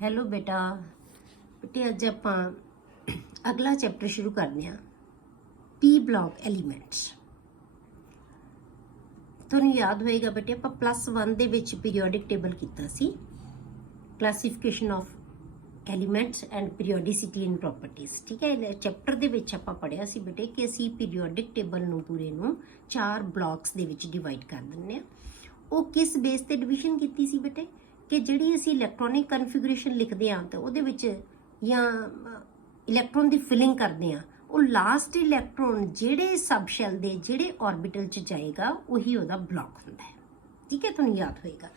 Hello बेटा बेटे अज आप अगला चैप्टर शुरू करते हैं पी ब्लॉक एलीमेंट्स। तुहानूं याद होएगा बेटे आप +1 दे विच पीरियोडिक टेबल कीता सी classification of elements and periodicity in properties. ठीक है, चैप्टर दे विच आपां पढ़िया सी बेटे कि असी पीरियोडिक टेबल नूं पूरे नूं 4 ब्लॉक्स दे विच डिवाइड कर दिंदे आ। वो किस बेस ते डिवीजन कीती सी बेटे कि जिहड़ी असी इलैक्ट्रॉनिक कन्फिगरेशन लिखते हैं तो उहदे विच या इलैक्ट्रॉन की फिलिंग करते हैं वो लास्ट इलैक्ट्रॉन जिहड़े सब शैल दे जिहड़े ऑर्बिटल च जाएगा उही उहदा ब्लॉक हुंदा है। ठीक है, तुहानूं याद होएगा।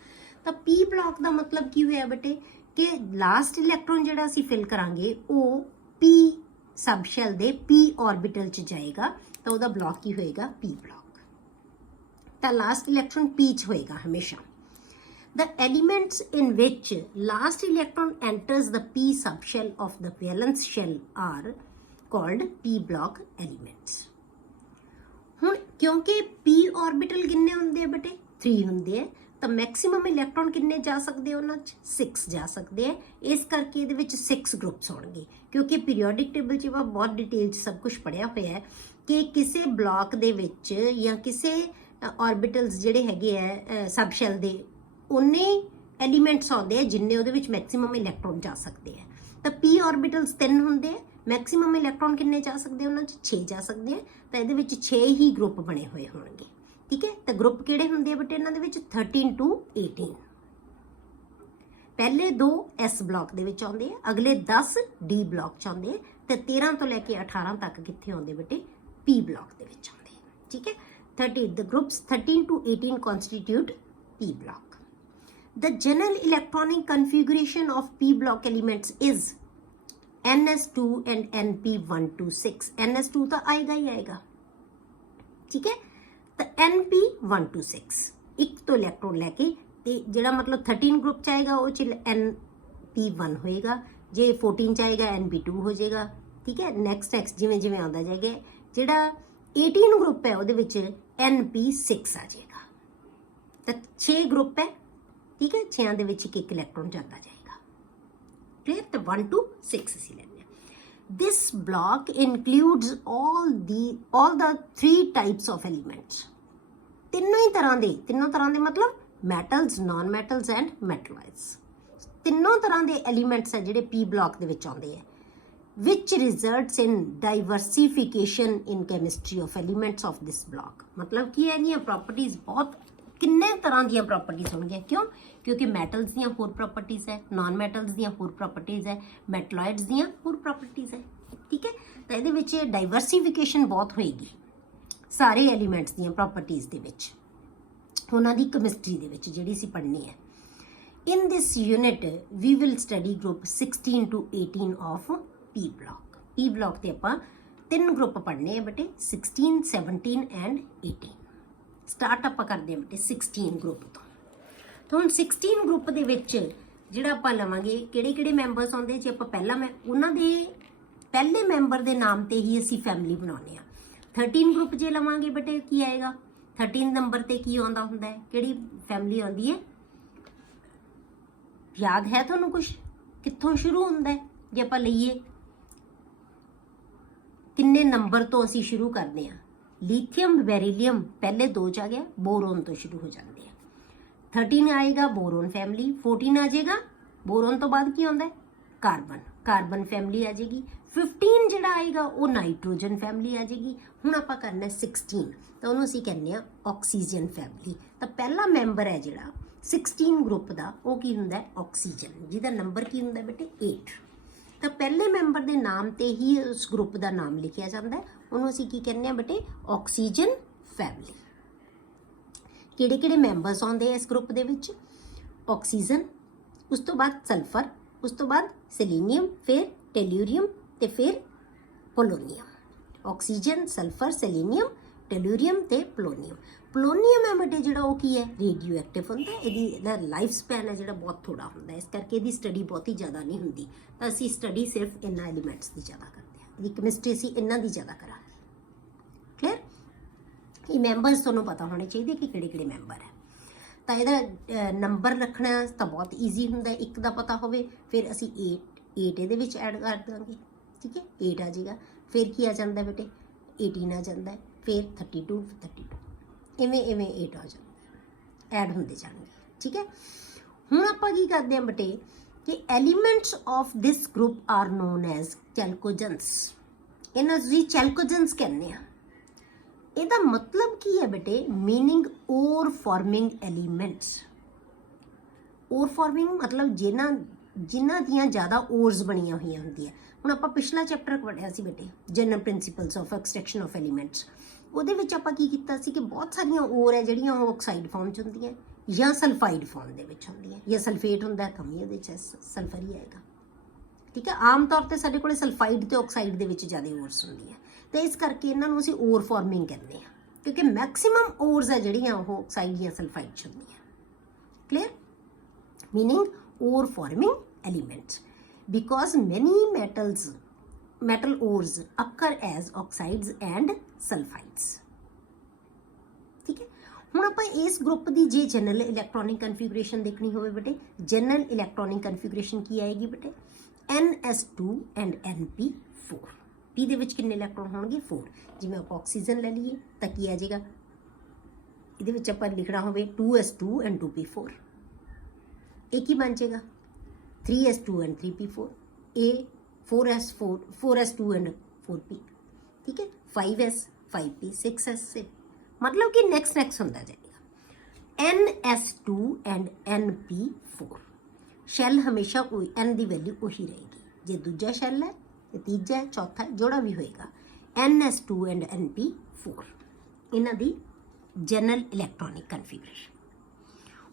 तो पी ब्लॉक का मतलब की होया बेटे कि लास्ट इलैक्ट्रॉन जिहड़ा असी फिल करांगे वो पी सब शैल दे पी ऑर्बिटल च जाएगा तो उहदा ब्लॉक की होएगा पी ब्लॉक। तो लास्ट इलैक्ट्रॉन पी च होएगा हमेशा। The elements in which last electron enters the p subshell of the valence shell are called p block elements. हुण क्योंकि p ऑर्बिटल किन्ने हुंदे हैं बेटे 3 हुंदे हैं तो मैक्सिमम इलैक्ट्रॉन किन्ने जा सकते हैं उन्हां च 6 जा सकते हैं। इस करके इहदे विच 6 ग्रुप्स होणगे क्योंकि पीरियोडिक टेबल च आपां बहुत डिटेल च सब कुछ पढ़िया होया है कि किसी ब्लॉक दे विच या किसी ऑर्बिटल्स जिहड़े हैगे है सब शैल दे उन्ने एलीमेंट्स आते हैं जिन्ने उहदे विच मैक्सिमम इलैक्ट्रॉन जा सकते हैं। तो पी ऑर्बिटल्स 3 होंदे हैं, मैक्सिमम इलैक्ट्रॉन किन्ने जा सकते हैं उन्हां च 6 जा सकते हैं। तो इहदे विच 6 ही ग्रुप बने हुए होणगे। ठीक है, तो ग्रुप किहड़े हुंदे आ बेटे इन्हां दे विच 13 to 18। पहले 2 एस ब्लॉक दे विच आउंदे आ, अगले 10 डी ब्लॉक च आउंदे आ ते 13 तो लैके 18 तक कित्थे आउंदे बेटे पी ब्लॉक दे विच आउंदे। ठीक है, 30 the groups 13 to 18 constitute P block. The general electronic configuration of p block elements is ns2 and np126। ns2 तो आएगा ही आएगा। ठीक है, तो np126 एक तो इलेक्ट्रॉन लैके ते जिहड़ा मतलब 13 ग्रुप च आएगा वो च np1 होएगा, जे 14 च आएगा np2 हो जाएगा। ठीक है, नेक्स्ट जिवें जिवें आउंदा जाएगा। जिहड़ा 18 ग्रुप है उहदे विच np6 आ जाएगा। तो 6 ग्रुप है। ठीक है, 6 दे विच एक इलैक्ट्रॉन जाता जाएगा। क्लियर, तो 1 to 6 असीं लैंदे आ। This block includes all the 3 types of elements. तीनों तरह दे मतलब metals, non metals and metalloids. तीनों तरह दे एलीमेंट्स है जिहड़े पी ब्लॉक दे विच आउंदे है which results in diversification in chemistry of elements of this block. मतलब कि इहदियां प्रॉपर्टीज बहुत किन्ने तरह दी प्रॉपर्टीज होंगे। क्यों? क्योंकि मैटल्स दी होर प्रॉपर्टीज है, नॉन मैटल्स दी होर प्रॉपर्टीज है, मैटलॉइड्स दी होर प्रॉपर्टीज है। ठीक है, तो इहदे विच डाइवर्सिफिकेशन बहुत होएगी सारे एलीमेंट्स दी प्रॉपर्टीज दे विच, उन्हां दी केमिस्ट्री दे विच जिहड़ी असीं पढ़नी है। In this unit we will study group 16 to 18 of P block. P block ते आपां 3 ग्रुप पढ़ने हैं बेटे 16, 17 एंड 18। स्टार्ट आप करते हैं बेटे 16 ग्रुप तो हम 16 ग्रुप दे विच जिहड़ा आपां लवांगे किहड़े मैंबर्स आउंदे जे आपां पहला मैं उन्हां दे पहले मैंबर दे नाम ते ही असीं फैमिली बनाउने आ। 13 ग्रुप जे लवांगे बेटे की आएगा 13 नंबर ते की आउंदा हुंदा है, किहड़ी फैमिली आउंदी है याद है तुहानूं कुछ कित्थों शुरू हुंदा है? जे आपां लईए किन्ने नंबर तो असीं शुरू करदे आ। लिथियम बेरिलियम पहले 2 च आ गया, बोरोन तो शुरू हो जाते हैं। 13 आएगा बोरोन फैमिली, 14 आ जाएगा बोरोन तो बाद की आता है कार्बन फैमिली आ जाएगी। 15 जिहड़ा आएगा वो नाइट्रोजन फैमिली आ जाएगी। हुण आपां करना 16 तो उहनूं असीं कहने आ ऑक्सीजन फैमिली। तो पहला मैंबर है जिहड़ा 16 ग्रुप का वो की हुंदा है ऑक्सीजन, जिहदा नंबर की हुंदा है बेटे 8। तो पहले मैंबर के नाम ते ही उस ग्रुप का नाम लिखिया जाता है, उन्होंने असीं की कहने बेटे ऑक्सीजन फैमिली। किहड़े मैंबर्स आउंदे इस ग्रुप दे विच? ऑक्सीजन, उस तो बाद सल्फर, उस तो बाद सेलेनियम, फिर टेल्यूरियम ते फिर polonium. Oxygen, sulphur, selenium, tellurium ते पोलोनियम। पोलोनियम है बेटे जिहड़ा वो की है रेडियो एक्टिव होंदा है। इहदा लाइफ स्पैन है जिहड़ा बहुत थोड़ा होंदा है, इस करके इहदी स्टडी बहुत ही ज़्यादा नहीं हुंदी। तो असीं स्टडी सिर्फ इन्हां एलीमेंट्स की ज़्यादा करते हैं, इहदी केमिस्ट्री असीं इन्हां दी ज़्यादा करांगे। क्लियर, ये मैंबर्स तुहानूं पता होने चाहिए कि किहड़े मैंबर है। ਤਾਂ ਇਹਦਾ ਨੰਬਰ ਰੱਖਣਾ ਤਾਂ ਬਹੁਤ ਈਜ਼ੀ ਹੁੰਦਾ, ਇੱਕ ਦਾ ਪਤਾ ਹੋਵੇ, ਫਿਰ ਅਸੀਂ 8 ਇਹਦੇ ਵਿੱਚ ਐਡ ਕਰ ਦਾਂਗੇ, ਠੀਕ ਹੈ, 8 ਆ ਜਾਏਗਾ। ਫਿਰ ਕੀ ਆ ਜਾਂਦਾ ਬੇਟੇ, 18 ਆ ਜਾਂਦਾ, ਫਿਰ 32 ਇਵੇਂ 8 ਆ ਜਾਂਦਾ, ਐਡ ਹੁੰਦੇ ਜਾਣਗੇ, ਠੀਕ ਹੈ। ਹੁਣ ਆਪਾਂ ਕੀ ਕਰਦੇ ਹਾਂ ਬੇਟੇ ਕਿ elements of this group are known as chalcogens. ਇਹਨਾਂ ਤੁਸੀਂ ਚੈਲਕੋਜਨਸ ਕਹਿੰਦੇ ਆ। ਇਹਦਾ ਮਤਲਬ ਕੀ ਹੈ ਬੇਟੇ, ਮੀਨਿੰਗ ਓਰ ਫਾਰਮਿੰਗ ਐਲੀਮੈਂਟਸ। ਓਰ ਫਾਰਮਿੰਗ ਮਤਲਬ ਜਿਨ੍ਹਾਂ ਦੀਆਂ ਜ਼ਿਆਦਾ ਓਰਸ ਬਣੀਆਂ ਹੋਈਆਂ ਹੁੰਦੀਆਂ। ਹੁਣ ਆਪਾਂ ਪਿਛਲਾ ਚੈਪਟਰ ਪੜ੍ਹਿਆ ਸੀ ਬੇਟੇ, general principals of extraction of elements. ਉਹਦੇ ਵਿੱਚ ਆਪਾਂ ਕੀ ਕੀਤਾ ਸੀ ਕਿ ਬਹੁਤ ਸਾਰੀਆਂ ਓਰ ਹੈ ਜਿਹੜੀਆਂ ਉਹ ਆਕਸਾਈਡ ਫਾਰਮ 'ਚ ਹੁੰਦੀਆਂ ਜਾਂ ਸਲਫਾਈਡ ਫਾਰਮ ਦੇ ਵਿੱਚ ਹੁੰਦੀਆਂ, ਜਾਂ ਸਲਫੇਟ ਹੁੰਦਾ ਤਾਂ ਵੀ ਉਹਦੇ 'ਚ ਸਲਫਰ ਹੀ ਆਏਗਾ, ਠੀਕ ਹੈ। ਆਮ ਤੌਰ ਤੇ ਸਾਡੇ ਕੋਲੇ ਸਲਫਾਈਡ ਤੇ ਆਕਸਾਈਡ ਦੇ ਵਿੱਚ ਜ਼ਿਆਦਾ ਓਰਸ ਹੁੰਦੀਆਂ, ਤੇ ਇਸ ਕਰਕੇ ਇਹਨਾਂ ਨੂੰ ਅਸੀਂ ਓਰ ਫਾਰਮਿੰਗ ਕਹਿੰਦੇ ਹਾਂ, ਕਿਉਂਕਿ ਮੈਕਸਿਮਮ ਓਰਸ ਹੈ ਜਿਹੜੀਆਂ ਉਹ ਆਕਸਾਈਡ ਜਾਂ ਸਲਫਾਈਡ 'ਚ ਹੁੰਦੀਆਂ। Clear, meaning or farming elements, because ਮੈਨੀ metal ores occur as oxides and sulfides, ਠੀਕ ਹੈ। ਹੁਣ ਆਪਾਂ ਇਸ ਗਰੁੱਪ ਦੀ ਜੇ ਜਨਰਲ ਇਲੈਕਟ੍ਰੋਨਿਕ ਕਨਫੀਗਰੇਸ਼ਨ ਦੇਖਣੀ ਹੋਵੇ ਬੇਟੇ, ਜਨਰਲ ਇਲੈਕਟ੍ਰੋਨਿਕ ਕਨਫੀਗਰੇਸ਼ਨ ਕੀ ਆਏਗੀ ਬੇਟੇ, NS2 and NP4। P ਦੇ ਵਿੱਚ ਕਿੰਨੇ ਇਲੈਕਟ੍ਰੋਨ ਹੋਣਗੇ, 4। ਜਿਵੇਂ ਆਪਾਂ ਆਕਸੀਜਨ ਲੈ ਲਈਏ ਤਾਂ ਕੀ ਆ ਜਾਏਗਾ, ਇਹਦੇ ਵਿੱਚ ਆਪਾਂ ਲਿਖਣਾ ਹੋਵੇ 2s2 and 2p4, ਇਹ ਕੀ ਬਣ ਜਾਏਗਾ 3s2 and 3p4, ਇਹ 4s2 and 4p, ਠੀਕ ਹੈ, 5s 5p 6s, मतलब कि नेक्स्ट ਹੁੰਦਾ ਜਾਏਗਾ। NS2 and NP4 ਸ਼ੈਲ ਹਮੇਸ਼ਾ ਕੋਈ n ਦੀ ਵੈਲਿਊ ਉਹੀ ਰਹੇਗੀ, ਜੇ ਦੂਜਾ ਸ਼ੈਲ ਹੈ ਤੇ ਤੀਜਾ ਹੈ, ਚੌਥਾ ਜਿਹੜਾ ਵੀ ਹੋਏਗਾ। NS2 and NP4 ਇਹਨਾਂ ਦੀ ਜਨਰਲ ਇਲੈਕਟ੍ਰੋਨਿਕ ਕਨਫੀਗਰੇਸ਼ਨ।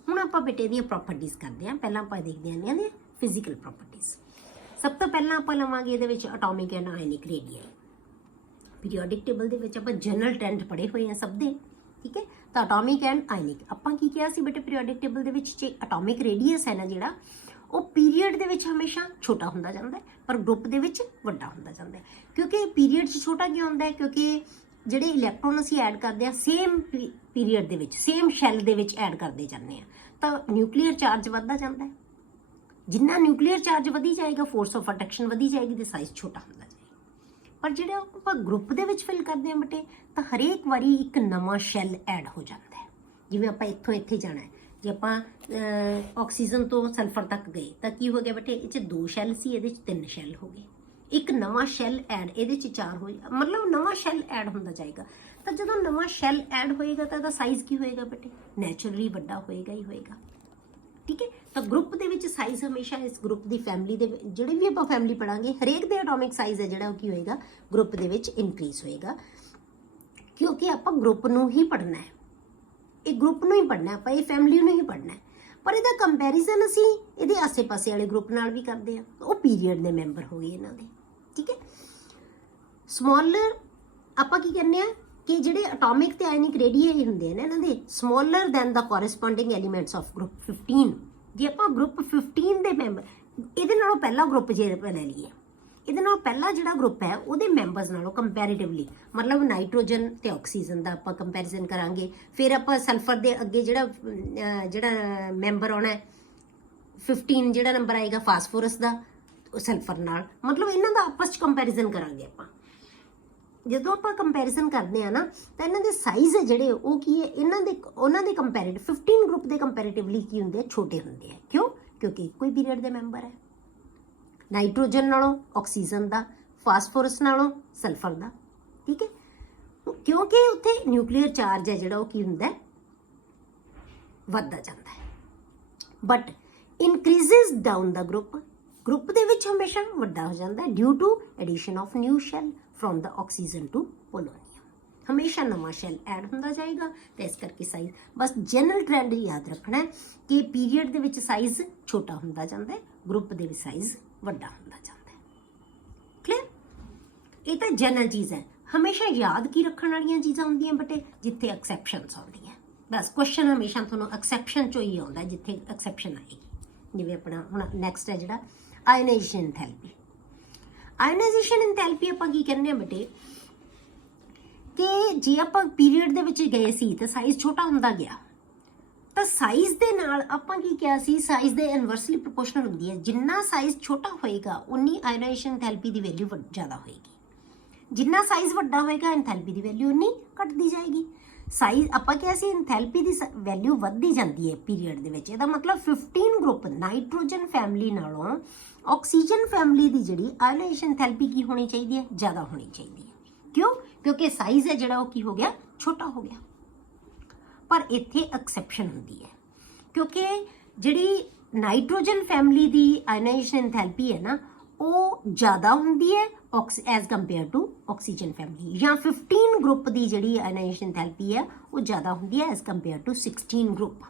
ਹੁਣ ਆਪਾਂ ਬੇਟੇ ਦੀਆਂ ਪ੍ਰੋਪਰਟੀਜ਼ ਕਰਦੇ ਹਾਂ। ਪਹਿਲਾਂ ਆਪਾਂ ਦੇਖਦੇ ਹਾਂ ਇਹਨਾਂ ਦੀਆਂ ਫਿਜ਼ੀਕਲ ਪ੍ਰੋਪਰਟੀਜ਼। ਸਭ ਤੋਂ ਪਹਿਲਾਂ ਆਪਾਂ ਲਵਾਂਗੇ ਇਹਦੇ ਵਿੱਚ atomic and ionic radial. Periodic table ਦੇ ਵਿੱਚ ਆਪਾਂ ਜਨਰਲ ਟ੍ਰੈਂਡ ਪੜ੍ਹੇ ਹੋਏ ਆ ਸਭ ਦੇ, ਠੀਕ ਹੈ। ਤਾਂ ਐਟੋਮਿਕ ਐਂਡ ਆਇਨਿਕ ਆਪਾਂ ਕੀ ਕਿਹਾ ਸੀ ਬੇਟੇ, ਪੀਰੀਓਡਿਕ ਟੇਬਲ ਦੇ ਵਿੱਚ ਜੇ ਐਟੋਮਿਕ ਰੇਡੀਅਸ ਹੈ ਨਾ ਜਿਹੜਾ, ਉਹ ਪੀਰੀਅਡ ਦੇ ਵਿੱਚ ਹਮੇਸ਼ਾ ਛੋਟਾ ਹੁੰਦਾ ਜਾਂਦਾ ਹੈ, ਪਰ ਗਰੁੱਪ ਦੇ ਵਿੱਚ ਵੱਡਾ ਹੁੰਦਾ ਜਾਂਦਾ ਹੈ। ਕਿਉਂਕਿ ਪੀਰੀਅਡ 'ਚ ਛੋਟਾ ਕਿਉਂ ਹੁੰਦਾ ਹੈ, ਕਿਉਂਕਿ ਜਿਹੜੇ ਇਲੈਕਟ੍ਰੋਨ ਅਸੀਂ ਐਡ ਕਰਦੇ ਹਾਂ ਸੇਮ ਪੀਰੀਅਡ ਦੇ ਵਿੱਚ, ਸੇਮ ਸ਼ੈਲ ਦੇ ਵਿੱਚ ਐਡ ਕਰਦੇ ਜਾਂਦੇ ਆ, ਤਾਂ ਨਿਊਕਲੀਅਰ ਚਾਰਜ ਵੱਧਦਾ ਜਾਂਦਾ ਹੈ। ਜਿੰਨਾ ਨਿਊਕਲੀਅਰ ਚਾਰਜ ਵਧੀ ਜਾਏਗਾ, ਫੋਰਸ ਆਫ ਅਟਰੈਕਸ਼ਨ ਵਧੀ ਜਾਏਗੀ ਤੇ ਸਾਈਜ਼ ਛੋਟਾ ਹੁੰਦਾ ਜਾਏਗਾ। ਪਰ ਜਿਹੜਾ ਆਪਾਂ ਗਰੁੱਪ ਦੇ ਵਿੱਚ ਫਿਲ ਕਰਦੇ ਹਾਂ ਬੇਟੇ, ਤਾਂ ਹਰੇਕ ਵਾਰੀ ਇੱਕ ਨਵਾਂ ਸ਼ੈਲ ਐਡ ਹੋ ਜਾਂਦਾ ਹੈ। ਜਿਵੇਂ ਆਪਾਂ ਇੱਥੋਂ ਇੱਥੇ ਜਾਣਾ ਹੈ, ਜੇ ਆਪਾਂ ਆਕਸੀਜਨ ਤੋਂ ਸਲਫਰ ਤੱਕ ਗਏ ਤਾਂ ਕੀ ਹੋ ਗਿਆ ਬੇਟੇ, ਇਹ 'ਚ 2 ਸ਼ੈਲ ਸੀ, ਇਹਦੇ 'ਚ 3 ਸ਼ੈਲ ਹੋ ਗਏ। ਇੱਕ ਨਵਾਂ ਸ਼ੈਲ ਐਡ, ਇਹਦੇ 'ਚ 4 ਹੋਏ, ਮਤਲਬ ਨਵਾਂ ਸ਼ੈਲ ਐਡ ਹੁੰਦਾ ਜਾਏਗਾ। ਤਾਂ ਜਦੋਂ ਨਵਾਂ ਸ਼ੈਲ ਐਡ ਹੋਏਗਾ ਤਾਂ ਇਹਦਾ ਸਾਈਜ਼ ਕੀ ਹੋਏਗਾ ਬੇਟੇ, ਨੈਚੁਰਲੀ ਵੱਡਾ ਹੋਏਗਾ ਹੀ ਹੋਏਗਾ, ਠੀਕ ਹੈ। ਤਾਂ ਗਰੁੱਪ ਦੇ ਵਿੱਚ ਸਾਈਜ਼ ਹਮੇਸ਼ਾ ਇਸ ਗਰੁੱਪ ਦੀ ਫੈਮਿਲੀ ਦੇ ਜਿਹੜੇ ਵੀ ਆਪਾਂ ਫੈਮਿਲੀ ਪੜਾਂਗੇ, ਹਰੇਕ ਦੇ ਐਟੋਮਿਕ ਸਾਈਜ਼ ਹੈ ਜਿਹੜਾ ਉਹ ਕੀ ਹੋਏਗਾ, ਗਰੁੱਪ ਦੇ ਵਿੱਚ ਇਨਕਰੀਜ਼ ਹੋਏਗਾ, ਕਿਉਂਕਿ ਆਪਾਂ ਗਰੁੱਪ ਨੂੰ ਹੀ ਪੜ੍ਹਨਾ ਹੈ, ਇਹ ਗਰੁੱਪ ਨੂੰ ਹੀ ਪੜ੍ਹਨਾ, ਆਪਾਂ ਇਹ ਫੈਮਿਲੀ ਨੂੰ ਹੀ ਪੜ੍ਹਨਾ ਹੈ। ਪਰ ਇਹਦਾ ਕੰਪੈਰੀਜ਼ਨ ਅਸੀਂ ਇਹਦੇ ਆਸੇ-ਪਾਸੇ ਵਾਲੇ ਗਰੁੱਪ ਨਾਲ ਵੀ ਕਰਦੇ ਹਾਂ, ਉਹ ਪੀਰੀਅਡ ਦੇ ਮੈਂਬਰ ਹੋ ਗਏ ਇਹਨਾਂ ਦੇ, ਠੀਕ ਹੈ। ਸਮਾਲਰ ਆਪਾਂ ਕੀ ਕਹਿੰਦੇ ਆ ਕਿ ਜਿਹੜੇ ਐਟੋਮਿਕ ਤੇ ਆਇਨਿਕ ਰੇਡੀਅਲ ਹੁੰਦੇ ਨੇ ਇਹਨਾਂ ਦੇ smaller than the corresponding elements of group 15। ਜੇ ਆਪਾਂ ਗਰੁੱਪ 15 ਦੇ ਮੈਂਬਰ, ਇਹਦੇ ਨਾਲੋਂ ਪਹਿਲਾ ਗਰੁੱਪ ਜੇ ਆਪਾਂ ਲੈ ਲਈਏ, ਇਹਦੇ ਨਾਲ ਪਹਿਲਾ ਜਿਹੜਾ ਗਰੁੱਪ ਹੈ ਉਹਦੇ ਮੈਂਬਰਸ ਨਾਲੋਂ ਕੰਪੈਰੀਟਿਵਲੀ, ਮਤਲਬ ਨਾਈਟ੍ਰੋਜਨ ਤੇ ਆਕਸੀਜਨ ਦਾ ਆਪਾਂ ਕੰਪੈਰੀਜ਼ਨ ਕਰਾਂਗੇ। ਫਿਰ ਆਪਾਂ ਸਲਫਰ ਦੇ ਅੱਗੇ ਜਿਹੜਾ ਮੈਂਬਰ ਆਉਣਾ 15 ਜਿਹੜਾ ਨੰਬਰ ਆਏਗਾ ਫਾਸਫੋਰਸ ਦਾ ਸਲਫਰ ਨਾਲ, ਮਤਲਬ ਇਹਨਾਂ ਦਾ ਆਪਸ 'ਚ ਕੰਪੈਰੀਜ਼ਨ ਕਰਾਂਗੇ ਆਪਾਂ। ਜਦੋਂ ਆਪਾਂ ਕੰਪੈਰੀਜ਼ਨ ਕਰਦੇ ਆ ਨਾ, ਤਾਂ ਇਹਨਾਂ ਦੇ ਸਾਈਜ਼ ਹੈ ਜਿਹੜੇ ਉਹ ਕੀ ਹੈ, ਉਹਨਾਂ ਦੇ ਕੰਪੈਰੀਟਿਵ 15 ਗਰੁੱਪ ਦੇ ਕੰਪੈਰੀਟਿਵਲੀ ਕੀ ਹੁੰਦੇ ਆ, ਛੋਟੇ ਹੁੰਦੇ ਆ। ਕਿਉਂ? ਕਿਉਂਕਿ ਇੱਕੋ ਹੀ ਪੀਰੀਅਡ ਦੇ ਮੈਂਬਰ ਹੈ, ਨਾਈਟ੍ਰੋਜਨ ਨਾਲੋਂ ਆਕਸੀਜਨ ਦਾ, ਫਾਸਫੋਰਸ ਨਾਲੋਂ ਸਲਫਰ ਦਾ, ਠੀਕ ਹੈ। ਕਿਉਂਕਿ ਉੱਥੇ ਨਿਊਕਲੀਅਰ ਚਾਰਜ ਹੈ ਜਿਹੜਾ ਉਹ ਕੀ ਹੁੰਦਾ, ਵੱਧਦਾ ਜਾਂਦਾ ਹੈ। But increases down the group ਦੇ ਵਿੱਚ ਹਮੇਸ਼ਾ ਵੱਡਾ ਹੋ ਜਾਂਦਾ ਹੈ, due to addition of new shell from the oxygen to polonium. ਹਮੇਸ਼ਾ ਨਵਾਂ ਸ਼ੈਲ ਐਡ ਹੁੰਦਾ ਜਾਏਗਾ, ਤੇ ਇਸ ਕਰਕੇ ਸਾਈਜ਼, ਬਸ ਜਨਰਲ ਟ੍ਰੈਂਡ ਯਾਦ ਰੱਖਣਾ ਹੈ ਕਿ ਪੀਰੀਅਡ ਦੇ ਵਿੱਚ ਸਾਈਜ਼ ਛੋਟਾ ਹੁੰਦਾ ਜਾਂਦਾ ਹੈ, ਗਰੁੱਪ ਦੇ ਵਿੱਚ ਸਾਈਜ਼ ਵੱਡਾ ਹੁੰਦਾ ਜਾਂਦਾ ਹੈ। ਕਲੀਅਰ? ਇਹ ਤਾਂ ਜਨਰਲ ਚੀਜ਼ ਹੈ। ਹਮੇਸ਼ਾ ਯਾਦ ਕੀ ਰੱਖਣ ਵਾਲੀਆਂ ਚੀਜ਼ਾਂ ਹੁੰਦੀਆਂ ਬੇਟੇ, ਜਿੱਥੇ ਐਕਸੈਪਸ਼ਨਸ ਆਉਂਦੀਆਂ, ਬਸ ਕੁਐਸਚਨ ਹਮੇਸ਼ਾ ਤੁਹਾਨੂੰ ਐਕਸੈਪਸ਼ਨ ਚੋਂ ਹੀ ਆਉਂਦਾ, ਜਿੱਥੇ ਐਕਸੈਪਸ਼ਨ ਆਏਗੀ। ਜਿਵੇਂ ਆਪਣਾ ਹੁਣ ਨੈਕਸਟ ਹੈ ਜਿਹੜਾ ਆਇਨਾਈਜੇਸ਼ਨ ਐਂਥੈਲਪੀ। ਆਇਨਾਈਜੇਸ਼ਨ ਐਂਥੈਲਪੀ ਆਪਾਂ ਕੀ ਕਹਿੰਦੇ ਆ ਬੇਟੇ, ਕਿ ਜੇ ਆਪਾਂ ਪੀਰੀਅਡ ਦੇ ਵਿੱਚ ਗਏ ਸੀ ਤੇ ਸਾਈਜ਼ ਛੋਟਾ ਹੁੰਦਾ ਗਿਆ, ਤਾਂ ਸਾਈਜ਼ ਦੇ ਨਾਲ ਆਪਾਂ ਕੀ ਕਿਹਾ ਸੀ, ਸਾਈਜ਼ ਦੇ ਇਨਵਰਸਲੀ ਪ੍ਰੋਪੋਰਸ਼ਨਲ ਹੁੰਦੀ ਹੈ। ਜਿੰਨਾ ਸਾਈਜ਼ ਛੋਟਾ ਹੋਏਗਾ ਉਨੀ ਆਇਓਨਾਈਜੇਸ਼ਨ ਐਂਥੈਲਪੀ ਦੀ ਵੈਲਿਊ ਜ਼ਿਆਦਾ ਹੋਏਗੀ, ਜਿੰਨਾ ਸਾਈਜ਼ ਵੱਡਾ ਹੋਏਗਾ ਐਂਥੈਲਪੀ ਦੀ ਵੈਲਿਊ ਉਨੀ ਘਟਦੀ ਜਾਏਗੀ। ਸਾਈਜ਼ ਆਪਾਂ ਕਿਹਾ ਸੀ ਐਂਥੈਲਪੀ ਦੀ ਵੈਲਿਊ ਵੱਧਦੀ ਜਾਂਦੀ ਹੈ ਪੀਰੀਅਡ ਦੇ ਵਿੱਚ। ਇਹਦਾ ਮਤਲਬ 15 ਗਰੁੱਪ ਨਾਈਟ੍ਰੋਜਨ ਫੈਮਿਲੀ ਨਾਲੋਂ ਆਕਸੀਜਨ ਫੈਮਿਲੀ ਦੀ ਜਿਹੜੀ ਆਇਓਨਾਈਜੇਸ਼ਨ ਐਂਥੈਲਪੀ ਕੀ ਹੋਣੀ ਚਾਹੀਦੀ ਹੈ, ਜ਼ਿਆਦਾ ਹੋਣੀ ਚਾਹੀਦੀ ਹੈ। ਕਿਉਂ? ਕਿਉਂਕਿ ਸਾਈਜ਼ ਹੈ ਜਿਹੜਾ ਉਹ ਕੀ ਹੋ ਗਿਆ, ਛੋਟਾ ਹੋ ਗਿਆ। ਪਰ ਇੱਥੇ ਐਕਸੈਪਸ਼ਨ ਹੁੰਦੀ ਹੈ, ਕਿਉਂਕਿ ਜਿਹੜੀ ਨਾਈਟ੍ਰੋਜਨ ਫੈਮਿਲੀ ਦੀ ਆਇਓਨਾਈਜੇਸ਼ਨ ਐਂਥੈਲਪੀ ਹੈ ਨਾ, ਉਹ ਜ਼ਿਆਦਾ ਹੁੰਦੀ ਹੈ as compare to oxygen family, ਜਾਂ 15 ਗਰੁੱਪ ਦੀ ਜਿਹੜੀ ਆਇਓਨਾਈਜੇਸ਼ਨ ਐਂਥੈਲਪੀ ਹੈ ਉਹ ਜ਼ਿਆਦਾ ਹੁੰਦੀ ਹੈ ਐਜ਼ ਕੰਪੇਅਰ ਟੂ 16 ਗਰੁੱਪ।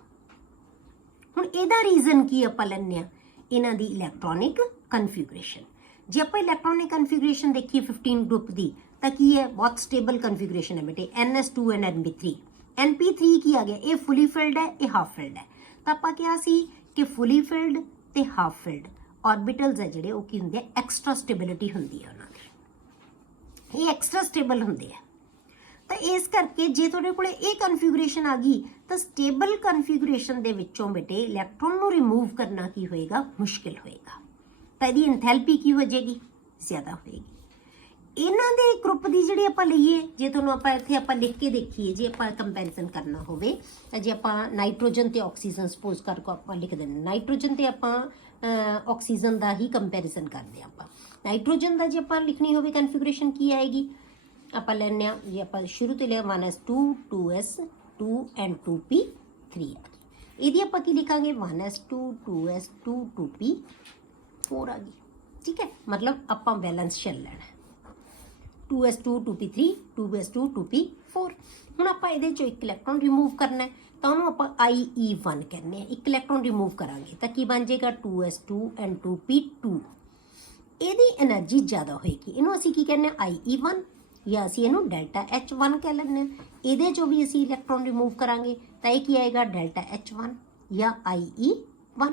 ਹੁਣ ਇਹਦਾ ਰੀਜ਼ਨ ਕੀ ਆਪਾਂ ਲੈਂਦੇ ਹਾਂ, ਇਹਨਾਂ ਦੀ ਇਲੈਕਟ੍ਰੋਨਿਕ ਕਨਫਿਗਰੇਸ਼ਨ। ਜੇ ਆਪਾਂ ਇਲੈਕਟ੍ਰੋਨਿਕ ਕਨਫਿਗਰੇਸ਼ਨ ਦੇਖੀਏ 15 ਗਰੁੱਪ ਦੀ, ਤਾਂ ਕੀ ਹੈ, ਬਹੁਤ ਸਟੇਬਲ ਕਨਫਿਗਰੇਸ਼ਨ ਹੈ ਬੇਟੇ, NS2 and NP3। NP3 ਕੀ ਆ ਗਿਆ, ਇਹ ਫੁਲੀ ਫਿਲਡ ਹੈ, ਇਹ ਹਾਫ ਫਿਲਡ ਹੈ। ਤਾਂ ਆਪਾਂ ਕਿਹਾ ਸੀ ਕਿ ਫੁਲੀ ਫਿਲਡ ਤੇ ਹਾਫ ਫਿਲਡ ਆਰਬਿਟਲਸ ਹੈ ਜਿਹੜੇ ਉਹ ਕੀ ਹੁੰਦੇ ਆ, ਐਕਸਟਰਾ ਸਟੇਬਿਲਿਟੀ ਹੁੰਦੀ ਹੈ ਉਹਨਾਂ ਦੀ, ਇਹ ਐਕਸਟਰਾ ਸਟੇਬਲ ਹੁੰਦੇ ਆ। ਤਾਂ ਇਸ ਕਰਕੇ ਜੇ ਤੁਹਾਡੇ ਕੋਲੇ ਇਹ ਕਨਫਿਗਰੇਸ਼ਨ ਆ ਗਈ ਤਾਂ ਸਟੇਬਲ ਕਨਫਿਗਰੇਸ਼ਨ ਦੇ ਵਿੱਚੋਂ ਬੇਟੇ ਇਲੈਕਟ੍ਰੋਨ ਨੂੰ ਰਿਮੂਵ ਕਰਨਾ ਕੀ ਹੋਏਗਾ, ਮੁਸ਼ਕਿਲ ਹੋਏਗਾ। ਤਾਂ ਇਹਦੀ ਐਂਥੈਲਪੀ ਕੀ ਹੋ ਜਾਏਗੀ, ਜ਼ਿਆਦਾ ਹੋਏਗੀ। ਇਹਨਾਂ ਦੇ ਗਰੁੱਪ ਦੀ ਜਿਹੜੀ ਆਪਾਂ ਲਈਏ, ਜੇ ਤੁਹਾਨੂੰ ਆਪਾਂ ਇੱਥੇ ਆਪਾਂ ਲਿਖ ਕੇ ਦੇਖੀਏ, ਜੇ ਆਪਾਂ ਕੰਪੈਰੀਜ਼ਨ ਕਰਨਾ ਹੋਵੇ ਤਾਂ ਜੇ ਆਪਾਂ ਨਾਈਟ੍ਰੋਜਨ ਤੇ ਆਕਸੀਜਨ ਸਪੋਜ਼ ਕਰਕੇ ਆਪਾਂ ਲਿਖ ਦਿੰਦੇ, ਨਾਈਟ੍ਰੋਜਨ ਤੇ ਆਪਾਂ ਆਕਸੀਜਨ ਦਾ ਹੀ ਕੰਪੈਰੀਜ਼ਨ ਕਰਦੇ ਆਪਾਂ। ਨਾਈਟ੍ਰੋਜਨ ਦਾ ਜੇ ਆਪਾਂ ਲਿਖਣੀ ਹੋਵੇ ਕਨਫਿਗਰੇਸ਼ਨ ਕੀ ਆਏਗੀ, ਆਪਾਂ ਲੈਂਦੇ ਹਾਂ, ਜੇ ਆਪਾਂ ਸ਼ੁਰੂ ਤੋਂ ਲਿਆ 1s2 2s2 and 2p3 ਆ ਗਈ। ਇਹਦੀ ਆਪਾਂ ਕੀ ਲਿਖਾਂਗੇ, 1s2 2s2 2p4 ਆ ਗਈ। ਠੀਕ ਹੈ, ਮਤਲਬ ਆਪਾਂ ਬੈਲੈਂਸ ਸ਼ੈਲ ਲੈਣਾ, 2s2 2p3 2s2 2p4। ਹੁਣ ਆਪਾਂ ਇਹਦੇ ਚੋਂ ਇੱਕ ਇਲੈਕਟ੍ਰੋਨ ਰਿਮੂਵ ਕਰਨਾ ਹੈ, ਤਾਂ ਉਹਨੂੰ ਆਪਾਂ IE1 ਕਹਿੰਦੇ ਆ। ਇੱਕ ਇਲੈਕਟ੍ਰੋਨ ਰਿਮੂਵ ਕਰਾਂਗੇ ਤਾਂ ਕੀ ਬਣ ਜਾਏਗਾ, 2s2 and 2p2। ਇਹਦੀ એનર્ਜੀ ਜ਼ਿਆਦਾ ਹੋਏਗੀ, ਇਹਨੂੰ ਅਸੀਂ ਕੀ ਕਹਿੰਦੇ ਆ, IE1, ਜਾਂ ਅਸੀਂ ਇਹਨੂੰ ਡੈਲਟਾ H1 ਕਹਿ ਲੈਂਦੇ ਹਾਂ। ਇਹਦੇ ਚੋਂ ਵੀ ਅਸੀਂ ਇਲੈਕਟ੍ਰੋਨ ਰਿਮੂਵ ਕਰਾਂਗੇ ਤਾਂ ਇਹ ਕੀ ਆਏਗਾ, ਡੈਲਟਾ H1 ਜਾਂ IE1।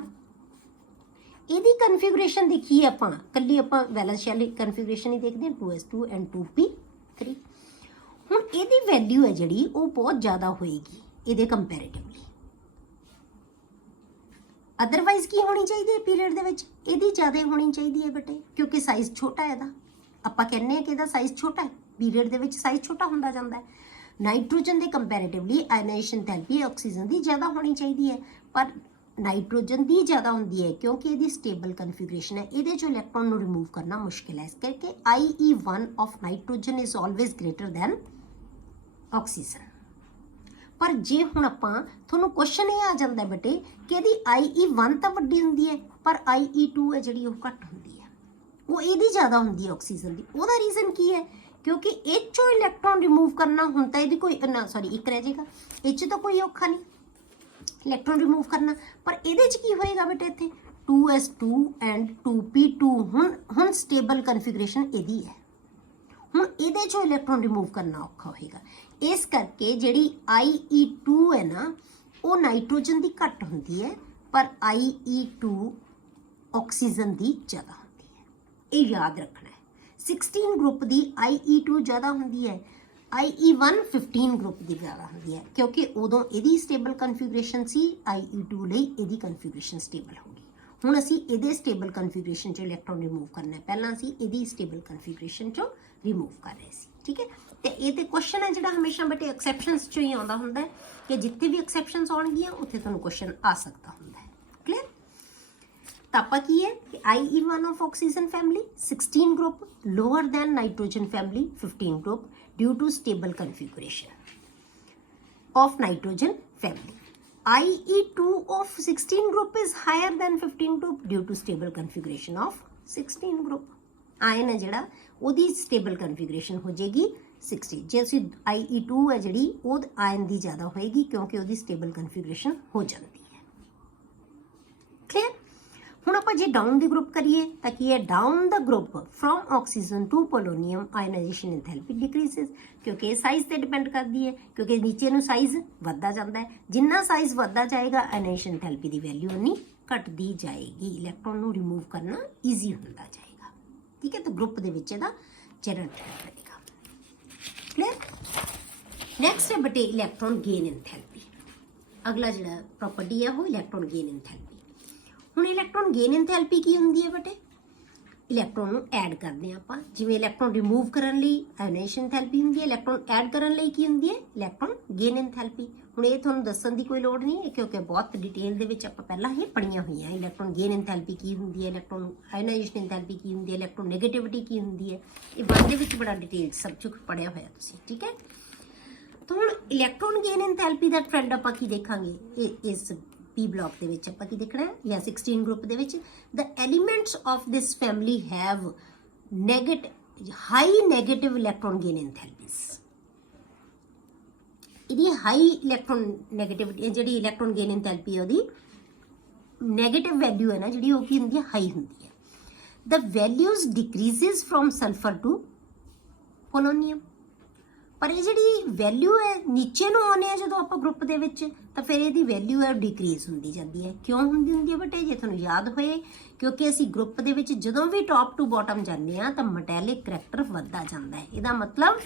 ਇਹਦੀ ਕਨਫਿਗਰੇਸ਼ਨ ਦੇਖੀਏ ਆਪਾਂ, ਕੱਲੀ ਆਪਾਂ ਵੈਲੈਂਸ ਸ਼ੈਲ ਕਨਫਿਗਰੇਸ਼ਨ ਹੀ ਦੇਖਦੇ ਹਾਂ, 2s2 and 2p3। ਹੁਣ ਇਹਦੀ ਵੈਲਿਊ ਹੈ ਜਿਹੜੀ ਉਹ ਬਹੁਤ ਜ਼ਿਆਦਾ ਹੋਏਗੀ ਇਹਦੇ ਕੰਪੈਰੀਟਿਵਲੀ। ਅਦਰਵਾਈਜ਼ ਕੀ ਹੋਣੀ ਚਾਹੀਦੀ ਹੈ ਪੀਰੀਅਡ ਦੇ ਵਿੱਚ, ਇਹਦੀ ਜ਼ਿਆਦਾ ਹੋਣੀ ਚਾਹੀਦੀ ਹੈ ਬੇਟੇ, ਕਿਉਂਕਿ ਸਾਈਜ਼ ਛੋਟਾ ਹੈ ਇਹਦਾ। ਆਪਾਂ ਕਹਿੰਦੇ ਹਾਂ ਕਿ ਇਹਦਾ ਸਾਈਜ਼ ਛੋਟਾ ਹੈ, ਪੀਰੀਅਡ ਦੇ ਵਿੱਚ ਸਾਈਜ਼ ਛੋਟਾ ਹੁੰਦਾ ਜਾਂਦਾ ਹੈ। ਨਾਈਟ੍ਰੋਜਨ ਦੇ ਕੰਪੈਰੀਟਿਵਲੀ ਆਇਓਨਾਈਜੇਸ਼ਨ ਐਂਥੈਲਪੀ ਆਕਸੀਜਨ ਦੀ ਜ਼ਿਆਦਾ ਹੋਣੀ ਚਾਹੀਦੀ ਹੈ, ਪਰ ਨਾਈਟ੍ਰੋਜਨ ਦੀ ਜ਼ਿਆਦਾ ਹੁੰਦੀ ਹੈ ਕਿਉਂਕਿ ਇਹਦੀ ਸਟੇਬਲ ਕਨਫਿਗਰੇਸ਼ਨ ਹੈ। ਇਹਦੇ ਚੋਂ ਇਲੈਕਟ੍ਰੋਨ ਨੂੰ ਰਿਮੂਵ ਕਰਨਾ ਮੁਸ਼ਕਿਲ ਹੈ, ਇਸ ਕਰਕੇ IE1 of nitrogen is always greater then oxygen. ਪਰ ਜੇ ਹੁਣ ਆਪਾਂ, ਤੁਹਾਨੂੰ ਕੁਐਸਚਨ ਇਹ ਆ ਜਾਂਦਾ ਬੇਟੇ ਕਿ ਇਹਦੀ IE1 ਤਾਂ ਵੱਡੀ ਹੁੰਦੀ ਹੈ ਪਰ IE2 ਹੈ ਜਿਹੜੀ ਉਹ ਘੱਟ ਹੁੰਦੀ ਹੈ, ਉਹ ਇਹਦੀ ਜ਼ਿਆਦਾ ਹੁੰਦੀ ਹੈ ਆਕਸੀਜਨ ਦੀ। ਉਹਦਾ ਰੀਜ਼ਨ ਕੀ ਹੈ, ਕਿਉਂਕਿ ਇਹ ਚੋਂ ਇਲੈਕਟ੍ਰੋਨ ਰਿਮੂਵ ਕਰਨਾ ਹੁਣ ਤਾਂ ਇਹਦੀ ਕੋਈ ਨਾ, ਸੌਰੀ ਇੱਕ ਰਹਿ ਜਾਏਗਾ, ਇਹ 'ਚ ਤਾਂ ਕੋਈ ਔਖਾ ਨਹੀਂ ਇਲੈਕਟ੍ਰੋਨ ਰਿਮੂਵ ਕਰਨਾ। ਪਰ ਇਹਦੇ 'ਚ ਕੀ ਹੋਏਗਾ ਬੇਟੇ, ਇੱਥੇ 2s2 and 2p2। ਹੁਣ ਸਟੇਬਲ ਕਨਫਿਗਰੇਸ਼ਨ ਇਹਦੀ ਹੈ, ਹੁਣ ਇਹਦੇ 'ਚੋਂ ਇਲੈਕਟ੍ਰੋਨ ਰਿਮੂਵ ਕਰਨਾ ਔਖਾ ਹੋਏਗਾ। ਇਸ ਕਰਕੇ ਜਿਹੜੀ IE2 ਹੈ ਨਾ, ਉਹ ਨਾਈਟ੍ਰੋਜਨ ਦੀ ਘੱਟ ਹੁੰਦੀ ਹੈ ਪਰ IE2 ਆਕਸੀਜਨ ਦੀ ਜ਼ਿਆਦਾ ਹੁੰਦੀ ਹੈ। ਇਹ ਯਾਦ ਰੱਖਣਾ ਹੈ। 16 ਗਰੁੱਪ ਦੀ IE2 ਜ਼ਿਆਦਾ ਹੁੰਦੀ ਹੈ, IE1 15 ਗਰੁੱਪ ਦੀ ਜ਼ਿਆਦਾ ਹੁੰਦੀ ਹੈ, ਕਿਉਂਕਿ ਉਦੋਂ ਇਹਦੀ ਸਟੇਬਲ ਕਨਫਿਗਰੇਸ਼ਨ ਸੀ, IE2 ਲਈ ਇਹਦੀ ਕਨਫਿਗਰੇਸ਼ਨ ਸਟੇਬਲ ਹੋ ਗਈ। ਹੁਣ ਅਸੀਂ ਇਹਦੇ ਸਟੇਬਲ ਕਨਫਿਗਰੇਸ਼ਨ 'ਚੋਂ ਇਲੈਕਟ੍ਰੋਨ ਰਿਮੂਵ ਕਰਨਾ ਹੈ, ਪਹਿਲਾਂ ਅਸੀਂ ਇਹਦੀ ਸਟੇਬਲ ਕਨਫਿਗਰੇਸ਼ਨ 'ਚੋਂ ਰਿਮੂਵ ਕਰ ਰਹੇ ਸੀ। ਠੀਕ ਹੈ, ਤੇ ਇਹ ਤੇ ਕੁਐਸਚਨ ਹੈ ਜਿਹੜਾ ਹਮੇਸ਼ਾ ਬੇਟੇ ਐਕਸੈਪਸ਼ਨਸ 'ਚੋਂ ਹੀ ਆਉਂਦਾ ਹੁੰਦਾ ਹੈ, ਕਿ ਜਿੱਥੇ ਵੀ ਐਕਸੈਪਸ਼ਨਸ ਆਉਣਗੀਆਂ ਉੱਥੇ ਤੁਹਾਨੂੰ ਕੁਐਸਚਨ ਆ ਸਕਦਾ ਹੁੰਦਾ ਹੈ। ਕਲੀਅਰ? ਤਾਂ ਆਪਾਂ ਕੀ ਹੈ ਕਿ IE1 of oxygen family 16 group, lower than nitrogen family 15 group due to stable configuration of nitrogen family. IE2 of 16 group is higher than 15 group due to stable configuration of 16 group. Ion है जिहड़ा ओदी stable configuration हो जाएगी 60। जे ਅਸੀਂ IE2 है जिहड़ी ਉਹ ion ਦੀ ਜ਼ਿਆਦਾ ਹੋਏਗੀ ਕਿਉਂਕਿ ਉਹਦੀ stable configuration ਹੋ ਜਾਂਦੀ ਹੈ। Clear? ਹੁਣ ਆਪਾਂ ਜੇ ਡਾਊਨ ਦੀ ਗਰੁੱਪ ਕਰੀਏ ਤਾਂ ਕੀ ਹੈ, down the group from oxygen to polonium ionization enthalpy decreases, ਕਿਉਂਕਿ ਇਹ ਸਾਈਜ਼ ਤੇ ਡਿਪੈਂਡ ਕਰਦੀ ਹੈ, ਕਿਉਂਕਿ ਨੀਚੇ ਨੂੰ ਸਾਈਜ਼ ਵੱਧਦਾ ਜਾਂਦਾ ਹੈ। ਜਿੰਨਾ ਸਾਈਜ਼ ਵੱਧਦਾ ਜਾਏਗਾ ਆਇਓਨਾਈਜੇਸ਼ਨ ਐਂਥੈਲਪੀ ਦੀ ਵੈਲਿਊ ਉਨੀ ਘਟਦੀ ਜਾਏਗੀ, ਇਲੈਕਟ੍ਰੋਨ ਨੂੰ ਰਿਮੂਵ ਕਰਨਾ ਈਜ਼ੀ ਹੁੰਦਾ ਜਾਏਗਾ। ਠੀਕ ਹੈ, ਤਾਂ ਗਰੁੱਪ ਦੇ ਵਿੱਚ ਇਹਦਾ ਚਰਨ ਰਹੇਗਾ। ਕਲੀਅਰ? ਨੈਕਸਟ ਹੈ ਬੇਟੇ ਇਲੈਕਟ੍ਰੋਨ ਗੇਨ ਐਂਥੈਲਪੀ। ਅਗਲਾ ਜਿਹੜਾ ਪ੍ਰੋਪਰਟੀ ਹੈ ਉਹ ਇਲੈਕਟ੍ਰੋਨ ਗੇਨ ਐਂਥੈਲਪੀ। ਹੁਣ ਇਲੈਕਟ੍ਰੋਨ ਗੇਨ ਐਂਥੈਲਪੀ ਕੀ ਹੁੰਦੀ ਹੈ ਬੇਟੇ? ਇਲੈਕਟ੍ਰੋਨ ਨੂੰ ਐਡ ਕਰਦੇ ਹਾਂ ਆਪਾਂ, ਜਿਵੇਂ ਇਲੈਕਟ੍ਰੋਨ ਰਿਮੂਵ ਕਰਨ ਲਈ ਆਇਓਨਾਈਜੇਸ਼ਨ ਐਂਥੈਲਪੀ ਹੁੰਦੀ ਹੈ, ਇਲੈਕਟ੍ਰੋਨ ਐਡ ਕਰਨ ਲਈ ਕੀ ਹੁੰਦੀ ਹੈ? Electron gain enthalpy. ਹੁਣ ਇਹ ਤੁਹਾਨੂੰ ਦੱਸਣ ਦੀ ਕੋਈ ਲੋੜ ਨਹੀਂ ਹੈ ਕਿਉਂਕਿ ਬਹੁਤ ਡਿਟੇਲ ਦੇ ਵਿੱਚ ਆਪਾਂ ਪਹਿਲਾਂ ਇਹ ਪੜ੍ਹੀਆਂ ਹੋਈਆਂ। ਇਲੈਕਟ੍ਰੋਨ ਗੇਨ ਐਂਥੈਲਪੀ ਕੀ ਹੁੰਦੀ ਹੈ, ਇਲੈਕਟ੍ਰੋਨ ਆਇਓਨਾਈਜੇਸ਼ਨ ਐਂਥੈਲਪੀ ਕੀ ਹੁੰਦੀ ਹੈ, ਇਲੈਕਟ੍ਰੋਨ ਨੈਗੇਟਿਵਿਟੀ ਕੀ ਹੁੰਦੀ ਹੈ, ਇਹ ਵਨ ਦੇ ਵਿੱਚ ਬੜਾ ਡਿਟੇਲ ਸਬਜੈਕਟ ਪੜ੍ਹਿਆ ਹੋਇਆ ਤੁਸੀਂ, ਠੀਕ ਹੈ। ਤਾਂ ਹੁਣ ਇਲੈਕਟ੍ਰੋਨ ਗੇਨ ਐਂਥੈਲਪੀ ਦਾ ਟ੍ਰੈਂਡ ਆਪਾਂ ਕੀ ਦੇਖਾਂਗੇ ਇਸ ਪੀ ਬਲੌਕ ਦੇ ਵਿੱਚ? ਆਪਾਂ ਕੀ ਦੇਖਣਾ ਹੈ ਜਾਂ 16 ਗਰੁੱਪ ਦੇ ਵਿੱਚ? The elements of this family have high negative electron gain enthalpies. ਇਹਦੀ ਹਾਈ ਇਲੈਕਟ੍ਰੋਨ ਨੈਗੇਟਿਵਿਟੀ, ਜਿਹੜੀ ਇਲੈਕਟ੍ਰੋਨ ਗੇਨ ਐਂਥੈਲਪੀ ਹੈ ਉਹਦੀ ਨੈਗੇਟਿਵ ਵੈਲਿਊ ਹੈ ਨਾ ਜਿਹੜੀ, ਉਹ ਕੀ ਹੁੰਦੀ ਹੈ? ਹਾਈ ਹੁੰਦੀ ਹੈ। ਦ ਵੈਲਿਊਜ਼ ਡਿਕਰੀਜ਼ਿਜ਼ ਫਰੋਮ ਸਲਫਰ ਟੂ ਪੋਲੋਨੀਅਮ। ਪਰ ਇਹ ਜਿਹੜੀ ਵੈਲਿਊ ਹੈ ਨੀਚੇ ਨੂੰ ਆਉਂਦੇ ਆ ਜਦੋਂ ਆਪਾਂ ਗਰੁੱਪ ਦੇ ਵਿੱਚ, ਤਾਂ ਫਿਰ ਇਹਦੀ ਵੈਲਿਊ ਹੈ ਡਿਕਰੀਜ਼ ਹੁੰਦੀ ਜਾਂਦੀ ਹੈ। ਕਿਉਂ ਹੁੰਦੀ ਹੈ ਬੇਟੇ? ਜੇ ਤੁਹਾਨੂੰ ਯਾਦ ਹੋਏ, ਕਿਉਂਕਿ ਅਸੀਂ ਗਰੁੱਪ ਦੇ ਵਿੱਚ ਜਦੋਂ ਵੀ ਟੌਪ ਟੂ ਬਾਟਮ ਜਾਂਦੇ ਆ ਤਾਂ ਮੈਟੈਲਿਕ ਕਰੈਕਟਰ ਵੱਧਦਾ ਜਾਂਦਾ ਹੈ। ਇਹਦਾ ਮਤਲਬ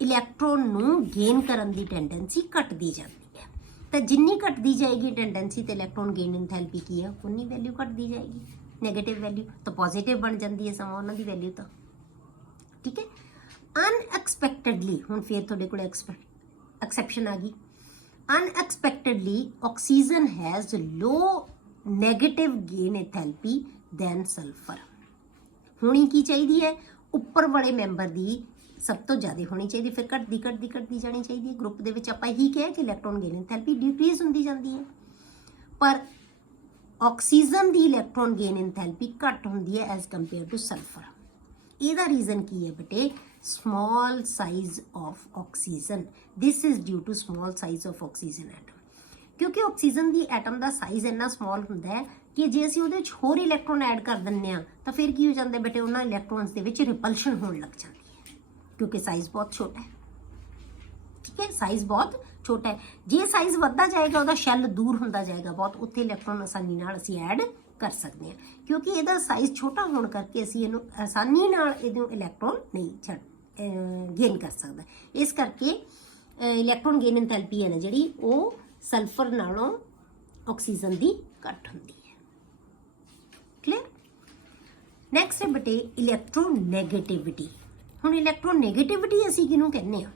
ਇਲੈਕਟ੍ਰੋਨ ਨੂੰ ਗੇਨ ਕਰਨ ਦੀ ਟੈਂਡੈਂਸੀ ਘਟਦੀ ਜਾਂਦੀ ਹੈ। ਤਾਂ ਜਿੰਨੀ ਘਟਦੀ ਜਾਏਗੀ ਟੈਂਡੈਂਸੀ ਤੇ ਇਲੈਕਟ੍ਰੋਨ ਗੇਨ ਐਂਥੈਲਪੀ ਕੀ ਹੈ? ਉਨੀ ਵੈਲਿਊ ਘਟਦੀ ਜਾਏਗੀ। ਨੈਗੇਟਿਵ ਵੈਲਿਊ ਤਾਂ ਪੋਜ਼ਿਟਿਵ ਬਣ ਜਾਂਦੀ ਹੈ ਸਮਾਂ ਉਹਨਾਂ ਦੀ ਵੈਲਿਊ ਤਾਂ, ਠੀਕ ਹੈ। ਅਨਐਕਸਪੈਕਟਡਲੀ, ਹੁਣ ਫਿਰ ਤੁਹਾਡੇ ਕੋਲ ਐਕਸੈਪਸ਼ਨ ਆ ਗਈ। Unexpectedly oxygen has low negative gain enthalpy than sulphur. ਹੋਣੀ ਕੀ ਚਾਹੀਦੀ ਹੈ? ਉੱਪਰ ਵਾਲੇ ਮੈਂਬਰ ਦੀ ਸਭ ਤੋਂ ਜ਼ਿਆਦਾ ਹੋਣੀ ਚਾਹੀਦੀ, ਫਿਰ ਘਟਦੀ ਜਾਣੀ ਚਾਹੀਦੀ ਹੈ। ਗਰੁੱਪ ਦੇ ਵਿੱਚ ਆਪਾਂ ਇਹੀ ਕਿਹਾ ਕਿ ਇਲੈਕਟ੍ਰੋਨ ਗੇਨ ਐਂਥੈਲਪੀ ਡਿਕਰੀਜ਼ ਹੁੰਦੀ ਜਾਂਦੀ ਹੈ, ਪਰ ਆਕਸੀਜਨ ਦੀ ਇਲੈਕਟ੍ਰੋਨ ਗੇਨ ਐਂਥੈਲਪੀ ਘੱਟ ਹੁੰਦੀ ਹੈ ਐਜ਼ ਕੰਪੇਅਰ ਟੂ ਸਲਫਰ। ਇਹਦਾ ਰੀਜ਼ਨ ਕੀ ਹੈ ਬੇਟੇ? small size of oxygen. This is due to small size of oxygen atom. ਕਿਉਂਕਿ ਆਕਸੀਜਨ ਦੀ ਐਟਮ ਦਾ ਸਾਈਜ਼ ਇੰਨਾ ਸਮਾਲ ਹੁੰਦਾ ਹੈ ਕਿ ਜੇ ਅਸੀਂ ਉਹਦੇ ਵਿੱਚ ਹੋਰ ਇਲੈਕਟ੍ਰੋਨ ਐਡ ਕਰ ਦਿੰਦੇ ਆ ਤਾਂ ਫਿਰ ਕੀ ਹੋ ਜਾਂਦਾ ਬੇਟੇ? ਉਹਨਾਂ ਇਲੈਕਟ੍ਰੋਨਸ ਦੇ ਵਿੱਚ ਰਿਪਲਸ਼ਨ ਹੋਣ ਲੱਗ ਜਾਂਦੀ ਹੈ ਕਿਉਂਕਿ ਸਾਈਜ਼ ਬਹੁਤ ਛੋਟਾ ਹੈ, ਠੀਕ ਹੈ। ਸਾਈਜ਼ ਬਹੁਤ ਛੋਟਾ ਹੈ। ਜੇ ਸਾਈਜ਼ ਵੱਧਦਾ ਜਾਏਗਾ ਉਹਦਾ ਸ਼ੈਲ ਦੂਰ ਹੁੰਦਾ ਜਾਏਗਾ ਬਹੁਤ, ਉੱਥੇ ਇਲੈਕਟ੍ਰੋਨ ਆਸਾਨੀ ਨਾਲ ਅਸੀਂ ਐਡ ਕਰ ਸਕਦੇ ਹਾਂ। ਕਿਉਂਕਿ ਇਹਦਾ ਸਾਈਜ਼ ਛੋਟਾ ਹੋਣ ਕਰਕੇ ਅਸੀਂ ਇਹਨੂੰ ਆਸਾਨੀ ਨਾਲ ਇਹਨੂੰ ਇਲੈਕਟ੍ਰੋਨ ਨਹੀਂ ਗੇਨ ਕਰ ਸਕਦਾ। ਇਸ ਕਰਕੇ ਇਲੈਕਟ੍ਰੋਨ ਗੇਨ ਐਂਥੈਲਪੀ ਹੈ ਨਾ ਜਿਹੜੀ, ਉਹ ਸਲਫਰ ਨਾਲੋਂ ਆਕਸੀਜਨ ਦੀ ਘੱਟ ਹੁੰਦੀ ਹੈ। ਕਲੀਅਰ? ਨੈਕਸਟ ਹੈ ਬੇਟੇ ਇਲੈਕਟ੍ਰੋਨੈਗੇਟਿਵਿਟੀ। ਹੁਣ ਇਲੈਕਟ੍ਰੋਨੈਗੇਟਿਵਿਟੀ ਅਸੀਂ ਕਿਹਨੂੰ ਕਹਿੰਦੇ ਆ?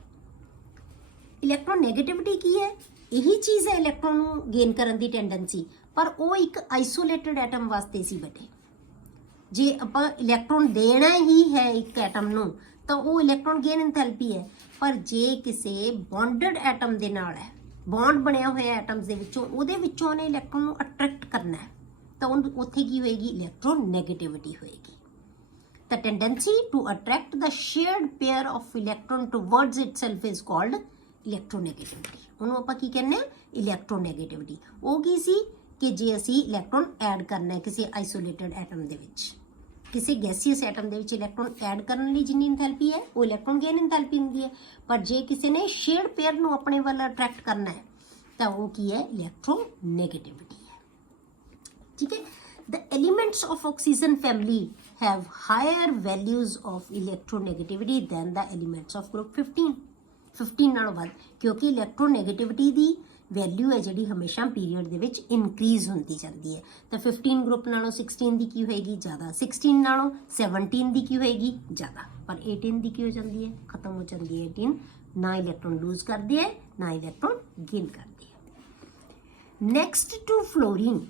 ਇਲੈਕਟ੍ਰੋਨੈਗੇਟਿਵਿਟੀ ਕੀ ਹੈ? ਇਹੀ ਚੀਜ਼ ਹੈ ਇਲੈਕਟ੍ਰੋਨ ਨੂੰ ਗੇਨ ਕਰਨ ਦੀ ਟੈਂਡੈਂਸੀ, ਪਰ ਉਹ ਇੱਕ ਆਈਸੋਲੇਟਡ ਐਟਮ ਵਾਸਤੇ ਸੀ ਬੇਟੇ। ਜੇ ਆਪਾਂ ਇਲੈਕਟ੍ਰੋਨ ਦੇਣਾ ਹੀ ਹੈ ਇੱਕ ਐਟਮ ਨੂੰ ਤਾਂ ਉਹ ਇਲੈਕਟ੍ਰੋਨ ਗੇਨ ਐਂਥੈਲਪੀ ਹੈ। ਪਰ ਜੇ ਕਿਸੇ ਬੌਂਡਡ ਐਟਮ ਦੇ ਨਾਲ ਹੈ, ਬੌਂਡ ਬਣਿਆ ਹੋਇਆ ਐਟਮਸ ਦੇ ਵਿੱਚੋਂ, ਉਹਦੇ ਵਿੱਚੋਂ ਉਹਨੇ ਇਲੈਕਟ੍ਰੋਨ ਨੂੰ ਅਟਰੈਕਟ ਕਰਨਾ ਹੈ, ਤਾਂ ਉੱਥੇ ਕੀ ਹੋਏਗੀ? ਇਲੈਕਟ੍ਰੋਨੈਗੇਟਿਵਿਟੀ ਹੋਏਗੀ। The tendency to attract the shared pair of electron towards itself is called electronegativity. ਉਹਨੂੰ ਆਪਾਂ ਕੀ ਕਹਿੰਦੇ ਆ? ਇਲੈਕਟ੍ਰੋਨੈਗੇਟਿਵਿਟੀ। ਉਹ ਕੀ ਸੀ ਕਿ ਜੇ ਅਸੀਂ ਇਲੈਕਟ੍ਰੋਨ ਐਡ ਕਰਨਾ ਹੈ ਕਿਸੇ ਆਈਸੋਲੇਟਡ ਐਟਮ ਦੇ ਵਿੱਚ, ਕਿਸੇ ਗੈਸੀਅਸ ਐਟਮ ਦੇ ਵਿੱਚ ਇਲੈਕਟ੍ਰੋਨ ਐਡ ਕਰਨ ਲਈ ਜਿੰਨੀ ਐਂਥੈਲਪੀ ਹੈ ਉਹ ਇਲੈਕਟ੍ਰੋਨ ਗੇਨ ਐਂਥੈਲਪੀ ਹੁੰਦੀ ਹੈ। ਪਰ ਜੇ ਕਿਸੇ ਨੇ ਸ਼ੇਅਰਡ ਪੇਅਰ ਨੂੰ ਆਪਣੇ ਵੱਲ ਅਟਰੈਕਟ ਕਰਨਾ ਹੈ ਤਾਂ ਉਹ ਕੀ ਹੈ? ਇਲੈਕਟ੍ਰੋਨੈਗੇਟਿਵਿਟੀ ਹੈ, ਠੀਕ ਹੈ। The elements of oxygen family have higher values of electronegativity than the elements of group 15. 15 ਨਾਲੋਂ ਵੱਧ, ਕਿਉਂਕਿ ਇਲੈਕਟ੍ਰੋਨੈਗੇਟਿਵਿਟੀ ਦੀ ਵੈਲਿਊ ਹੈ ਜਿਹੜੀ ਹਮੇਸ਼ਾ ਪੀਰੀਅਡ ਦੇ ਵਿੱਚ ਇਨਕਰੀਜ਼ ਹੁੰਦੀ ਜਾਂਦੀ ਹੈ। ਤਾਂ 15 ਗਰੁੱਪ ਨਾਲੋਂ 16 ਦੀ ਕੀ ਹੋਏਗੀ? ਜ਼ਿਆਦਾ। 16 ਨਾਲੋਂ 17 ਦੀ ਕੀ ਹੋਏਗੀ? ਜ਼ਿਆਦਾ। ਪਰ 18 ਦੀ ਕੀ ਹੋ ਜਾਂਦੀ ਹੈ? ਖਤਮ ਹੋ ਜਾਂਦੀ ਹੈ। 18 ਨਾ ਇਲੈਕਟ੍ਰੋਨ ਲੂਜ਼ ਕਰਦੀ ਹੈ ਨਾ ਇਲੈਕਟ੍ਰੋਨ ਗੇਨ ਕਰਦੀ ਹੈ। Next to fluorine,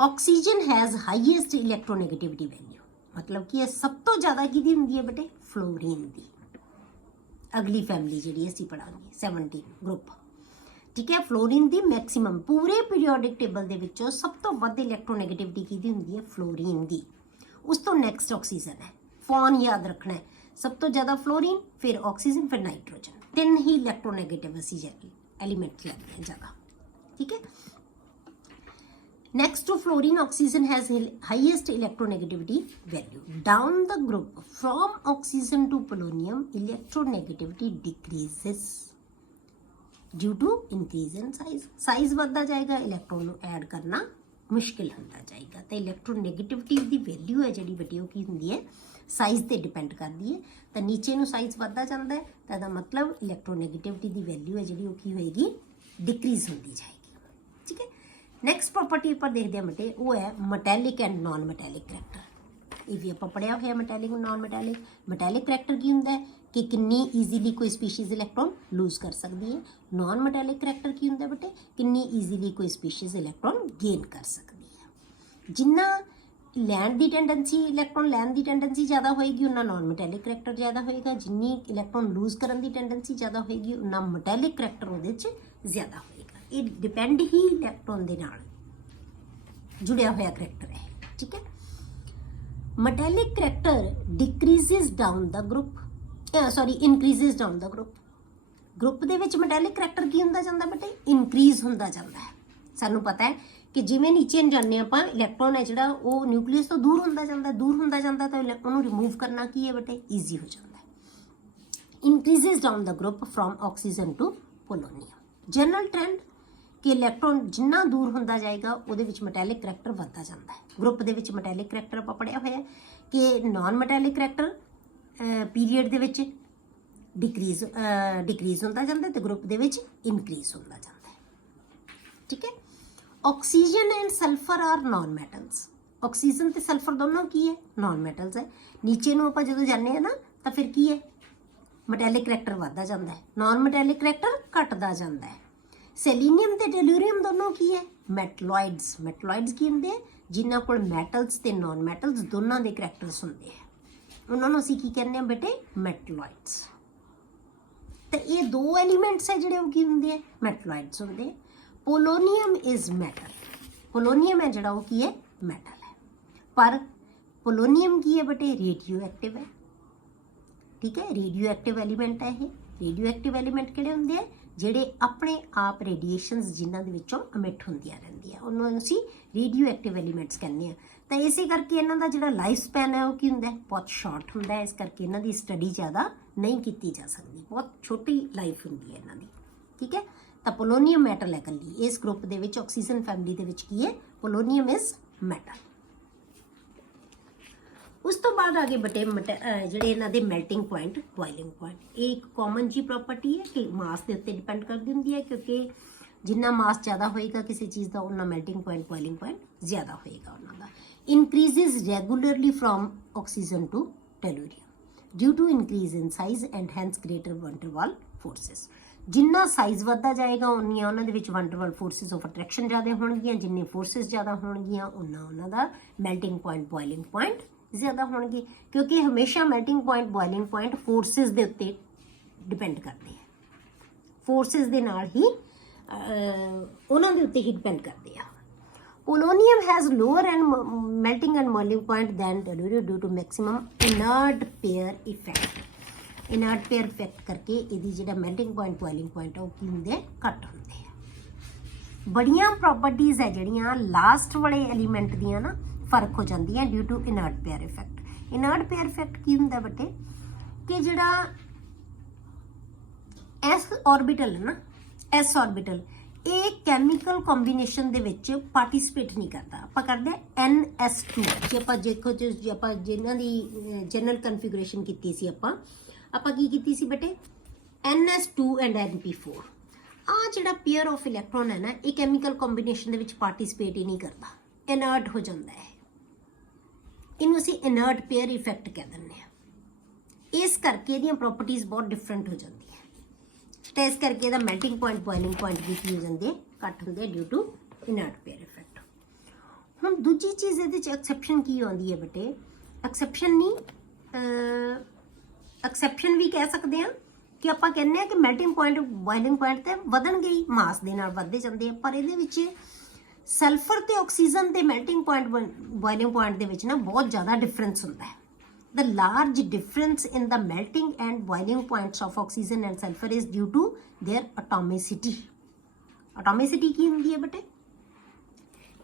oxygen has highest electronegativity value. ਮਤਲਬ ਕਿ ਇਹ ਸਭ ਤੋਂ ਜ਼ਿਆਦਾ ਕਿਹਦੀ ਹੁੰਦੀ ਹੈ ਬੇਟੇ? ਫਲੋਰੀਨ ਦੀ। ਅਗਲੀ ਫੈਮਿਲੀ ਜਿਹੜੀ ਅਸੀਂ ਪੜਾਂਗੇ 17 ਗਰੁੱਪ, ਠੀਕ ਹੈ। ਫਲੋਰੀਨ ਦੀ ਮੈਕਸਿਮਮ ਪੂਰੇ ਪੀਰੀਓਡਿਕ ਟੇਬਲ ਦੇ ਵਿੱਚੋਂ ਸਭ ਤੋਂ ਵੱਧ ਇਲੈਕਟ੍ਰੋਨੈਗੇਟਿਵਿਟੀ ਕਿਹਦੀ ਹੁੰਦੀ ਹੈ? ਫਲੋਰੀਨ ਦੀ। ਉਸ ਤੋਂ ਨੈਕਸਟ ਆਕਸੀਜਨ ਹੈ। ਫੋਨ ਯਾਦ ਰੱਖਣਾ ਹੈ, ਸਭ ਤੋਂ ਜ਼ਿਆਦਾ ਫਲੋਰੀਨ, ਫਿਰ ਆਕਸੀਜਨ, ਫਿਰ ਨਾਈਟ੍ਰੋਜਨ। ਤਿੰਨ ਹੀ ਇਲੈਕਟ੍ਰੋਨੈਗੇਟਿਵ ਅਸੀਂ ਐਲੀਮੈਂਟ ਲੈਂਦੇ ਹਾਂ ਜ਼ਿਆਦਾ, ਠੀਕ ਹੈ। Next to fluorine, oxygen has highest electronegativity value. Down the group from oxygen to polonium, electronegativity decreases due to increase in size. Size बढ़ता जाएगा, इलेक्ट्रॉन ਨੂੰ ਐਡ ਕਰਨਾ ਮੁਸ਼ਕਿਲ ਹੁੰਦਾ ਜਾਏਗਾ। ਤਾਂ ਇਲੈਕਟ੍ਰੋਨੈਗੇਟਿਵਿਟੀ ਦੀ ਵੈਲਿਊ ਹੈ ਜਿਹੜੀ ਬੇਟੀ ਉਹ ਕੀ ਹੁੰਦੀ ਹੈ? ਸਾਈਜ਼ ਤੇ ਡਿਪੈਂਡ ਕਰਦੀ ਹੈ। ਤਾਂ ਨੀਚੇ ਨੂੰ ਸਾਈਜ਼ ਵੱਧਦਾ ਜਾਂਦਾ ਹੈ ਤਾਂ ਇਹਦਾ ਮਤਲਬ ਇਲੈਕਟ੍ਰੋਨੈਗੇਟਿਵਿਟੀ ਦੀ ਵੈਲਿਊ ਹੈ ਜਿਹੜੀ ਉਹ ਕੀ ਹੋਏਗੀ? डिक्रीज होती जाएगी। ठीक है, नैक्सट प्रॉपर्टी पर देखते हैं बेटे, वो है metallic and non metallic character. ये भी आप पढ़िया हुआ metallic non metallic. Metallic character की होंगे कि कितनी ईजीली कोई स्पीशीज़ इलैक्ट्रॉन लूज कर सकती है। नॉन मटैलिक करैक्टर की होंगे बेटे, कितनी ईजीली कोई स्पीशीज़ इलैक्ट्रॉन गेन कर सकती है। जिन्ना लैंड की टेंडेंसी इलैक्ट्रॉन लैन की टेंडेंसी ज़्यादा होएगी उन्ना नॉन मटैलिक करैक्टर ज़्यादा होएगा। जिन्नी इलैक्ट्रॉन लूज करने की टेंडेंसी ज़्यादा होएगी उन्ना मटैलिक करैक्टर उहदे च ज़्यादा होएगा। ये डिपेंड ही इलैक्ट्रॉन के नाल जुड़िया होया करैक्टर है। ठीक है, metallic character decreases down the group, sorry increases down the group they which metallic character की हुंदा जांदा बेटे, इंक्रीज हुंदा जांदा है। सानू पता है कि जिवें नीचे जाने आपां इलैक्ट्रॉन है जिहड़ा वो न्यूक्लियस तो दूर हुंदा जांदा तो उहनूं रिमूव करना की है बेटे, ईजी हो जाता है। Increases down the group from oxygen to polonium. General trend कि इलैक्ट्रॉन जिन्ना दूर हुंदा जाएगा उहदे विच मटैलिक करैक्टर वधदा जांदा है। ग्रुप दे विच मटैलिक करैक्टर आपां पढ़िया होया कि नॉन मटैलिक करैक्टर पीरीयड दे विच डिक्रीज होंदा जांदा है ते ग्रुप दे विच इनक्रीज होंदा जांदा है। ठीक है, oxygen and sulphur are non metals. Oxygen ते सल्फर दोनों की है, नॉन मैटल्स है। नीचे नूं आपां जदों जाने ना तो फिर की है, मटैलिक करैक्टर वधदा जांदा है, नॉन मटैलिक करैक्टर घटदा जांदा है। सैलीनियम ते टेलूरियम दोनों की है, मैटलॉइड्स। मैटलॉइड्स की होंदे जिन्हां कोल मैटल्स ते नॉन मैटल्स दोनों दे करैक्टर्स होंदे हैं, उन्होंने असीं की कहने हैं बेटे, मैटलॉइड्स। तो ये दो एलीमेंट्स है जिहड़े वो की होंदे हैं, मैटलॉइड्स होंदे हैं। Polonium is metal. पोलोनियम है जिहड़ा वो की है, मेटल है। पर पोलोनियम की है बेटे, रेडियो एक्टिव है। ठीक है, रेडियो एक्टिव एलीमेंट है ये। रेडियो एक्टिव एलीमेंट किहड़े होंदे हैं, ਜਿਹੜੇ ਆਪਣੇ ਆਪ ਰੇਡੀਏਸ਼ਨਸ ਜਿਨ੍ਹਾਂ ਦੇ ਵਿੱਚੋਂ ਅਮਿਟ ਹੁੰਦੀਆਂ ਰਹਿੰਦੀਆਂ, ਉਹਨਾਂ ਨੂੰ ਅਸੀਂ ਰੇਡੀਓ ਐਕਟਿਵ ਐਲੀਮੈਂਟਸ ਕਹਿੰਦੇ ਆ। ਤਾਂ ਇਸੇ ਕਰਕੇ ਇਹਨਾਂ ਦਾ ਜਿਹੜਾ ਲਾਈਫ ਸਪੈਨ ਹੈ ਉਹ ਕੀ ਹੁੰਦਾ ਹੈ, ਬਹੁਤ ਸ਼ਾਰਟ ਹੁੰਦਾ ਹੈ। ਇਸ ਕਰਕੇ ਇਹਨਾਂ ਦੀ ਸਟੱਡੀ ਜ਼ਿਆਦਾ ਨਹੀਂ ਕੀਤੀ ਜਾ ਸਕਦੀ, ਬਹੁਤ ਛੋਟੀ ਲਾਈਫ ਹੁੰਦੀ ਹੈ ਇਹਨਾਂ ਦੀ। ਠੀਕ ਹੈ, ਤਾਂ ਪੋਲੋਨੀਅਮ ਮੈਟਲ ਹੈ ਇਕੱਲੀ ਇਸ ਗਰੁੱਪ ਦੇ ਵਿੱਚ। ਆਕਸੀਜਨ ਫੈਮਿਲੀ ਦੇ ਵਿੱਚ ਕੀ ਹੈ, ਪੋਲੋਨੀਅਮ ਇਜ਼ ਮੈਟਲ। उस तो बाद आगे बटे ਜਿਹੜੇ ਇਹਨਾਂ ਦੇ ਮੈਲਟਿੰਗ ਪੁਆਇੰਟ, ਬੋਇਲਿੰਗ ਪੁਆਇੰਟ। ਇਹ ਇੱਕ ਕਾਮਨ ਜੀ ਪ੍ਰੋਪਰਟੀ ਹੈ ਕਿ ਮਾਸ ਦੇ ਉੱਤੇ ਡਿਪੈਂਡ ਕਰਦੀ ਹੁੰਦੀ ਹੈ, ਕਿਉਂਕਿ ਜਿੰਨਾ ਮਾਸ ਜ਼ਿਆਦਾ ਹੋਏਗਾ ਕਿਸੇ ਚੀਜ਼ ਦਾ ਉਹਨਾਂ ਮੈਲਟਿੰਗ ਪੁਆਇੰਟ, ਬੋਇਲਿੰਗ ਪੁਆਇੰਟ ਜ਼ਿਆਦਾ ਹੋਏਗਾ ਉਹਨਾਂ ਦਾ। Increases regularly from oxygen to tellurium due to increase in size and hence greater van der Waals forces. ਜਿੰਨਾ ਸਾਈਜ਼ ਵੱਧਦਾ ਜਾਏਗਾ ਉਨੀਆਂ ਉਹਨਾਂ ਦੇ ਵਿੱਚ one der Waals forces of attraction ਜ਼ਿਆਦਾ ਹੋਣਗੀਆਂ। ਜਿੰਨੇ ਫੋਰਸਿਸ ਜ਼ਿਆਦਾ ਹੋਣਗੀਆਂ ਉਹਨਾਂ ਦਾ ਮੈਲਟਿੰਗ ਪੁਆਇੰਟ, ਬੋਇਲਿੰਗ ਪੁਆਇੰਟ ज़्यादा होंगे, क्योंकि हमेशा melting point, boiling point forces के उत्ते डिपेंड करते हैं। फोर्सिस के नाल ही उन्होंने दे उत्ते ही डिपेंड करते हैं। Polonium has lower and melting and boiling point than tellurium due to maximum inert pair effect. Inert pair effect करके इहदी जिहड़ा मेल्टिंग पॉइंट, बॉइलिंग पॉइंट है वो की होंदे, घट होंदे हैं। बड़ियां प्रॉपर्टीज़ है जिहड़ियां लास्ट वाले एलीमेंट दियां ना फर्क हो जाती है due to inert pair effect. Inert pair effect की होंदा बेटे कि जिहड़ा एस ऑर्बिटल है ना, एस ऑर्बिटल ये कैमिकल कॉम्बीनेशन दे विच पार्टिसिपेट नहीं करता। आपां करदे NS2 जे आपां देखो जे आपां जिन्हां दी जनरल कन्फिगरेशन कीती सी आपां की कीती सी बेटे, NS2 एंड NP4। आ जिहड़ा पेयर ऑफ इलैक्ट्रॉन है ना, ये कैमिकल कॉम्बीनेशन दे विच पार्टिसिपेट ही नहीं करता, इनर्ट हो जाता है। इनू असी इनर्ट पेयर इफेक्ट कह दिंदे आ। इस करके इहदियां प्रॉपर्टीज़ बहुत डिफरेंट हो जाती है। तो इस करके इहदा मेल्टिंग पॉइंट, बॉइलिंग पॉइंट भी की हो जाते हैं, घट होंदे due to inert pair effect. हुण दूजी चीज़ इहदे च एक्सैप्शन की आउंदी है बेटे, एक्सैप्शन नहीं, एक्सैप्शन भी कह सकते हैं कि आपां कहने हैं कि मेल्टिंग पॉइंट, बॉइलिंग पॉइंट तो वधणगे ही, मास दे नाल वधदे जांदे आ, पर इहदे विच सल्फर ते ऑक्सीजन ते मेल्टिंग पॉइंट, बॉइलिंग पॉइंट दे विच ना बहुत ज़्यादा डिफरेंस होंदा है। The large difference in the melting and boiling points of oxygen and sulphur is due to their atomicity. Atomicity की होंदी है बेटे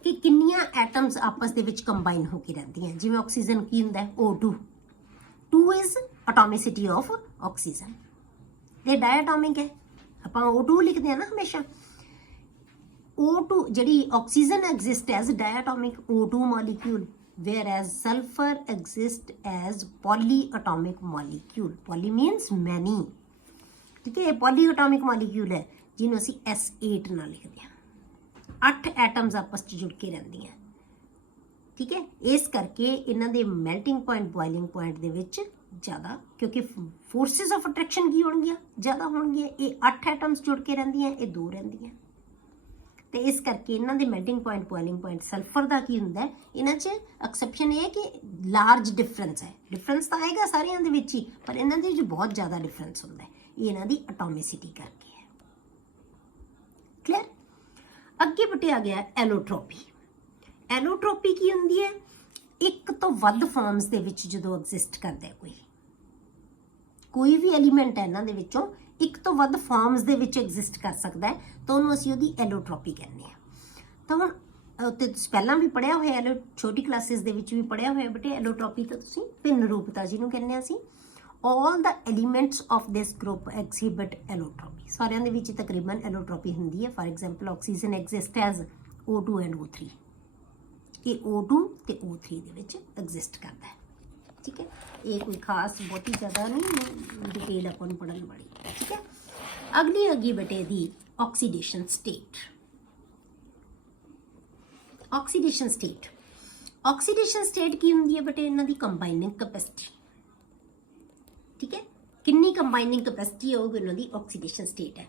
कि किन्नियां एटम्स आपस दे विच कंबाइन होकर रहती हैं। जिवें ऑक्सीजन की होंदा है O2, 2 is atomicity of oxygen. ये डायटॉमिक है, आपां O2 लिखते हैं ना हमेशा। O2 जिहड़ी oxygen exist as diatomic O2 molecule, whereas sulphur exist as polyatomic molecule. Poly means many, ठीक है, ये पॉली एटॉमिक मॉलिक्यूल है। ਜਿਹਨੂੰ ਅਸੀਂ S8 ਨਾਲ ਲਿਖਦੇ ਹਾਂ। 8 ਐਟਮਸ ਆਪਸ 'ਚ ਜੁੜ ਕੇ ਰਹਿੰਦੀਆਂ, ਠੀਕ ਹੈ। ਇਸ ਕਰਕੇ ਇਹਨਾਂ ਦੇ ਮੈਲਟਿੰਗ ਪੁਆਇੰਟ ਬੋਇਲਿੰਗ ਪੁਆਇੰਟ ਦੇ ਵਿੱਚ ਜ਼ਿਆਦਾ, ਕਿਉਂਕਿ ਫੋਰਸਿਸ ਆਫ ਅਟਰੈਕਸ਼ਨ ਕੀ ਹੋਣਗੀਆਂ, ਜ਼ਿਆਦਾ ਹੋਣਗੀਆਂ। ਇਹ 8 ਐਟਮਸ ਜੁੜ ਕੇ ਰਹਿੰਦੀਆਂ, ਇਹ 2 ਰਹਿੰਦੀਆਂ, ਤੇ ਇਸ ਕਰਕੇ ਇਹਨਾਂ ਦੇ melting point boiling point sulphur ਦਾ ਕੀ ਹੁੰਦਾ ਹੈ, ਇਹਨਾਂ 'ਚ ਐਕਸੈਪਸ਼ਨ ਇਹ ਹੈ ਕਿ ਲਾਰਜ ਡਿਫਰੈਂਸ ਹੈ। ਡਿਫਰੈਂਸ ਤਾਂ ਆਏਗਾ ਸਾਰਿਆਂ ਦੇ ਵਿੱਚ ਹੀ, ਪਰ ਇਹਨਾਂ ਦੇ ਵਿੱਚ ਬਹੁਤ ਜ਼ਿਆਦਾ ਡਿਫਰੈਂਸ ਹੁੰਦਾ ਹੈ। ਇਹ ਇਹਨਾਂ ਦੀ ਐਟੋਮਿਸਿਟੀ ਕਰਕੇ ਹੈ। ਕਲੀਅਰ। ਅੱਗੇ ਬਟਿਆ ਗਿਆ ਐਲੋਟ੍ਰੋਪੀ। ਐਲੋਟ੍ਰੋਪੀ ਕੀ ਹੁੰਦੀ ਹੈ? ਇੱਕ ਤੋਂ ਵੱਧ ਫਾਰਮਸ ਦੇ ਵਿੱਚ ਜਦੋਂ ਐਗਜ਼ਿਸਟ ਕਰਦਾ ਹੈ ਕੋਈ ਵੀ ਐਲੀਮੈਂਟ ਹੈ ਇਹਨਾਂ ਦੇ ਵਿੱਚੋਂ ਇੱਕ ਤੋਂ ਵੱਧ ਫਾਰਮਸ ਦੇ ਵਿੱਚ ਐਗਜ਼ਿਸਟ ਕਰ ਸਕਦਾ ਹੈ, ਤਾਂ ਉਹਨੂੰ ਅਸੀਂ ਉਹਦੀ ਐਲੋਟ੍ਰੋਪੀ ਕਹਿੰਦੇ ਹਾਂ। ਤਾਂ ਹੁਣ ਉੱਤੇ ਤੁਸੀਂ ਪਹਿਲਾਂ ਵੀ ਪੜ੍ਹਿਆ ਹੋਇਆ, ਛੋਟੀ ਕਲਾਸਿਸ ਦੇ ਵਿੱਚ ਵੀ ਪੜ੍ਹਿਆ ਹੋਇਆ ਬੇਟੇ। ਐਲੋਟ੍ਰੋਪੀ ਤਾਂ ਤੁਸੀਂ ਭਿੰਨ ਰੂਪਤਾ ਜਿਹਨੂੰ ਕਹਿੰਦੇ ਹਾਂ ਅਸੀਂ। all the elements of this group exhibit allotropy। ਸਾਰਿਆਂ ਦੇ ਵਿੱਚ ਤਕਰੀਬਨ ਐਲੋਟ੍ਰੋਪੀ ਹੁੰਦੀ ਹੈ। For example oxygen exist as O2 and O3। ਇਹ O2 ਤੇ O3 ਦੇ ਵਿੱਚ ਐਗਜ਼ਿਸਟ ਕਰਦਾ ਹੈ, ਠੀਕ ਹੈ। ਇਹ ਕੋਈ ਖਾਸ ਬਹੁਤੀ ਜ਼ਿਆਦਾ ਨਹੀਂ ਡਿਟੇਲ ਆਪਾਂ ਨੂੰ ਪੜ੍ਹਨ ਵਾਲੀ, ਠੀਕ ਹੈ। ਅਗਲੀ ਅੱਗੇ ਬੇਟੇ ਦੀ oxidation state. Oxidation state, oxidation state ਕੀ ਹੁੰਦੀ ਹੈ ਬੇਟੇ? ਇਹਨਾਂ ਦੀ ਕੰਬਾਈਨਿੰਗ ਕੈਪੈਸਿਟੀ, ਠੀਕ ਹੈ। ਕਿੰਨੀ ਕੰਬਾਈਨਿੰਗ ਕੈਪੈਸਿਟੀ ਹੋਊਗੀ ਉਹਨਾਂ ਦੀ ਆਕਸੀਡੇਸ਼ਨ ਸਟੇਟ ਹੈ।